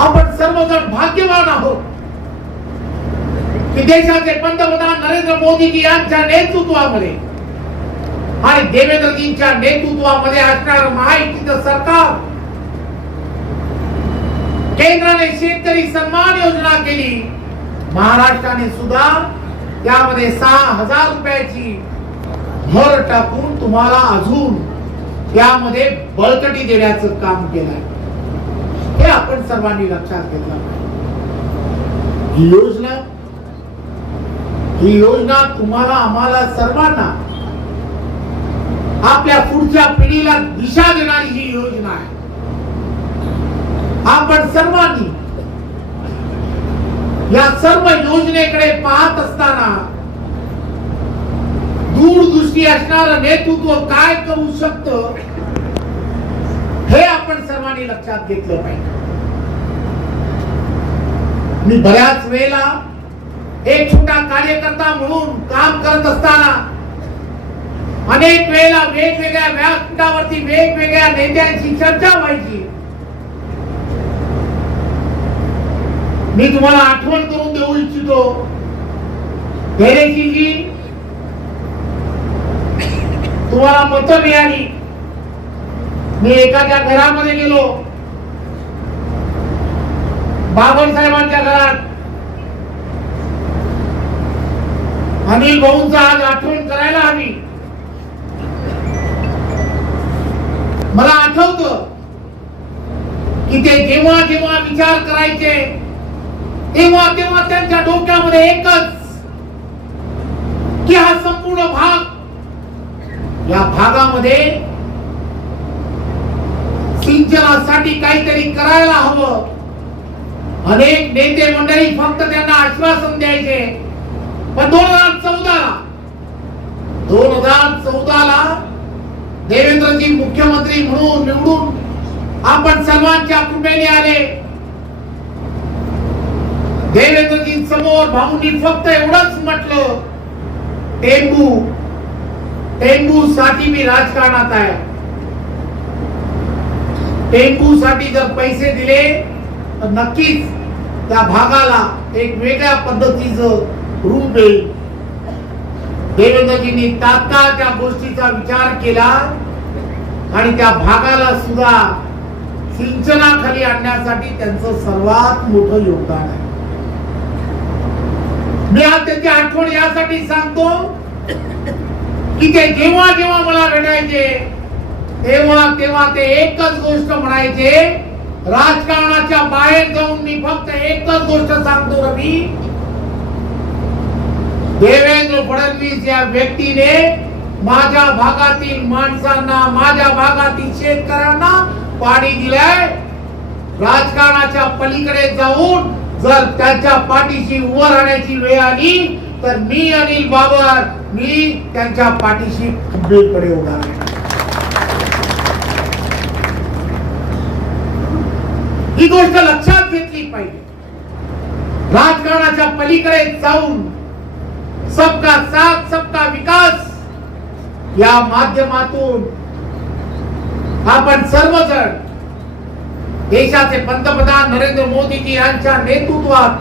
आपण सर्वजण भाग्यवान आहोत की देशाचे पंतप्रधान नरेंद्र मोदीजी यांच्या नेतृत्वामध्ये आणि देवेंद्रजींच्या नेतृत्वामध्ये असणारं महायुतीचं सरकार केंद्राने शेतकरी सन्मान योजना केली. महाराष्ट्राने सुद्धा त्यामध्ये 6,000 रुपयाची भर टाकून तुम्हाला अजून त्यामध्ये बळकटी देण्याचं काम केलंय. हे आपण सर्वांनी लक्षात घेतलं पाहिजे. ही योजना तुम्हाला आम्हाला सर्वांना आपल्या पुढच्या पिढीला दिशा देणारी ही योजना आहे. आपण सर्वांनी या सर्व योजनेकडे पाहत असताना दूरदृष्टी असणारं नेतृत्व काय करू शकतं हे आपण सर्वांनी लक्षात घेतलं पाहिजे. मी बऱ्याच वेळेला एक छोटा कार्यकर्ता म्हणून काम करत असताना अनेक वेळेला वेगवेगळ्या व्यासपीठावरती वेगवेगळ्या नेत्यांची चर्चा व्हायची. मी तुम्हाला आठवण करून देऊ इच्छितो, धैर्यशीलजी तुम्हाला मतं मिळाली. मी एखाद्या घरामध्ये गेलो, बाबासाहेबांच्या घरात. अनिल भाऊंचा आज आठवण करायला हवी. मला आठवतं की ते जेव्हा जेव्हा विचार करायचे तेव्हा तेव्हा त्यांच्या डोक्यामध्ये एकच की हा संपूर्ण भाग, या भागामध्ये सिंचनासाठी काहीतरी करायला हवं. अनेक नेते मंडळी फक्त त्यांना आश्वासन द्यायचे. पण 2014ला देवेंद्रजी मुख्यमंत्री म्हणून निवडून आपण सर्वांच्या कृपेने आले. देवेंद्रजी समोर भाऊंनी फक्त एवढंच म्हटलं, टेंबू साठी मी राजकारणात आहे. टेंबू साठी जर पैसे दिले तर नक्कीच त्या भागाला एक वेगळ्या पद्धतीचं रूप येईल. देवेंद्रजींनी तात्काळ त्या गोष्टीचा विचार केला आणि त्या भागाला सुद्धा सिंचनाखाली आणण्यासाठी त्यांचं सर्वात मोठं योगदान आहे. मी आज त्याची आठवण यासाठी सांगतो की ते जेव्हा जेव्हा मला भेटायचे तेव्हा ते एकच गोष्ट म्हणायचे. राजकारणाच्या बाहेर जाऊन मी फक्त एकच गोष्ट सांगतो रवी, देवेंद्र फडणवीस या व्यक्तीने माझ्या भागातील माणसांना, माझ्या भागातील शेतकऱ्यांना पाणी दिलंय. राजकारणाच्या पलीकडे जाऊन जर त्यांच्या पाठीशी उभं राहण्याची वेळ आली तर मी अनिल बाबर त्यांच्या पाठीशी खंबीरपणे उभा राहीन. ही गोष्ट लक्षात घेतली पाहिजे. राजकारणाच्या पलीकडे जाऊन सबका साथ सबका विकास या माध्यमातून आपण सर्वजण देशाचे पंतप्रधान नरेंद्र मोदीजी यांच्या नेतृत्वात,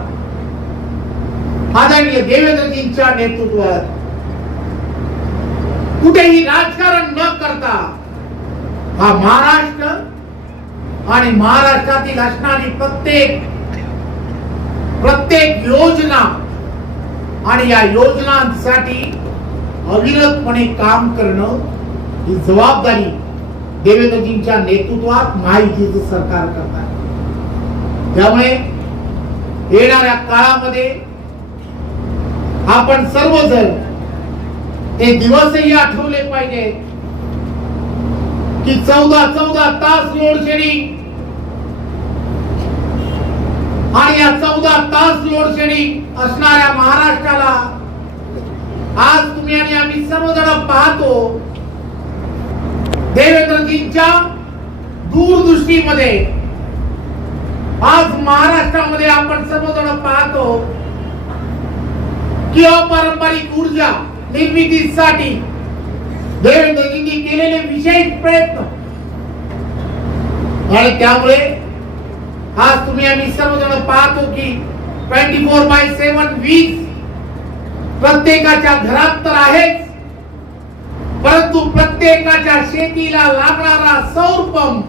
आदरणीय देवेंद्रजींच्या नेतृत्वात कुठेही राजकारण न करता हा महाराष्ट्र आणि महाराष्ट्रातील असणारी प्रत्येक योजना आणि या योजनांसाठी अविरतपणे काम करणं ही जबाबदारी देवेंद्रजींच्या नेतृत्वात महायुतीचं सरकार करत आहे. त्यामुळे येणाऱ्या काळामध्ये आपण सर्वजण ते दिवसही आठवले पाहिजे की 14 तास लोड शेडिंग आणि या 14 तास लोड शेडिंग असणाऱ्या महाराष्ट्राला आज तुम्ही आणि आम्ही सर्वजण पाहतो देवेंद्रजींच्या दूरदृष्टीमध्ये आज महाराष्ट्रामध्ये आपण सर्वजण पाहतो की अपारंपरिक ऊर्जा निर्मितीसाठी देवेंद्रजींनी केलेले विशेष प्रयत्न आणि त्यामुळे आज तुम्ही आम्ही सर्वजण पाहतो की 24/7 वीज प्रत्येकाच्या घरात तर आहेच, परंतु प्रत्येकाच्या शेतीला लागणारा सौर पंप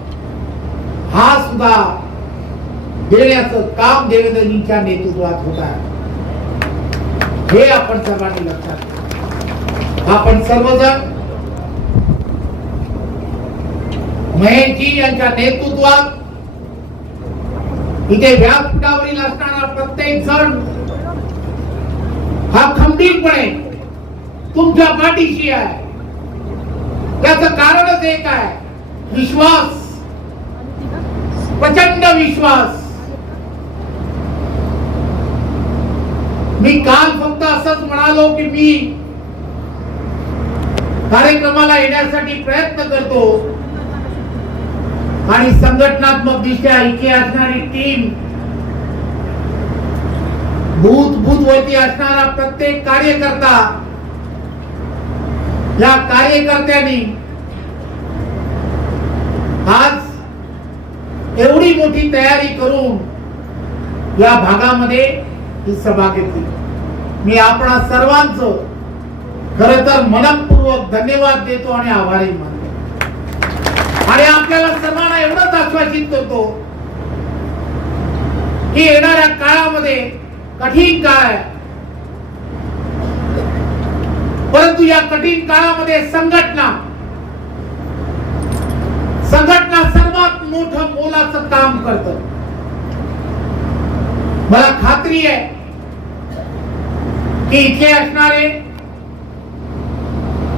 हा सुद्धा देण्याचं काम देवेंद्रजींच्या नेतृत्वात होत आहे. हे आपण सर्वांनी लक्षात घ्या. आपण सर्वजण महेशजी यांच्या नेतृत्वात इथे व्यासपीठावरील असणारा प्रत्येक जण हा खंबीरपणे तुमच्या पाठीशी आहे. त्याचं कारणच एक आहे, विश्वास, प्रचंड विश्वास. मी काल फक्त असंच म्हणालो की मी कार्यक्रमाला येण्यासाठी प्रयत्न करतो आणि संघटनात्मक दृष्ट्या इथे असणारी टीम, भूतवरती असणारा प्रत्येक कार्यकर्ता, या कार्यकर्त्यांनी आज एवढी मोठी तयारी करून या भागामध्ये ही सभा घेतली. मी आपणा सर्वांचं खरं तर मनपूर्वक धन्यवाद देतो आणि आभारी मानतो आणि आपल्याला सर्वांना एवढंच आश्वासित करतो की येणाऱ्या काळामध्ये कठीण काळ आहे, परंतु या कठीण काळामध्ये संघटना सर्वात मोठं मोलाचं काम करतं. मला खात्री आहे की इथे असणारे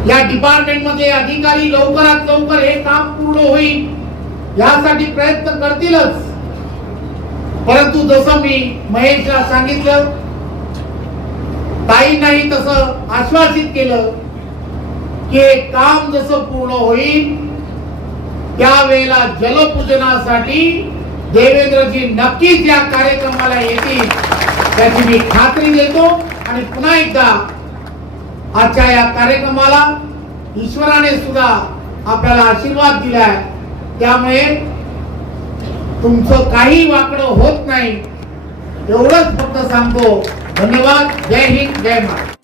या डिपार्टमेंट मध्ये अधिकारी लवकरात लवकर हे काम पूर्ण होईल यासाठी प्रयत्न करतीलच. परंतु जसं मी महेशला सांगितलं, ताईंनाही तसं आश्वासित केलं की हे काम जसं पूर्ण होईल त्यावेळेला जलपूजनासाठी देवेंद्रजी नक्कीच या कार्यक्रमाला येतील त्याची मी खात्री देतो. आणि पुन्हा एकदा आजच्या या कार्यक्रमाला ईश्वराने सुद्धा आपल्याला आशीर्वाद दिलाय, त्यामुळे तुमचं काही वाकडं होत नाही एवढंच फक्त सांगतो. धन्यवाद. जय हिंद, जय महाराष्ट्र.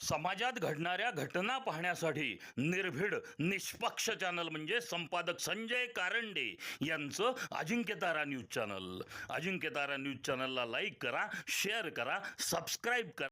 समाजात घडणाऱ्या घटना पाहण्यासाठी निर्भीड निष्पक्ष चॅनल म्हणजे संपादक संजय कारंडे यांचं Ajinkyatara news channel. Ajinkyatara news चॅनलला लाईक करा, शेअर करा, सबस्क्राईब करा.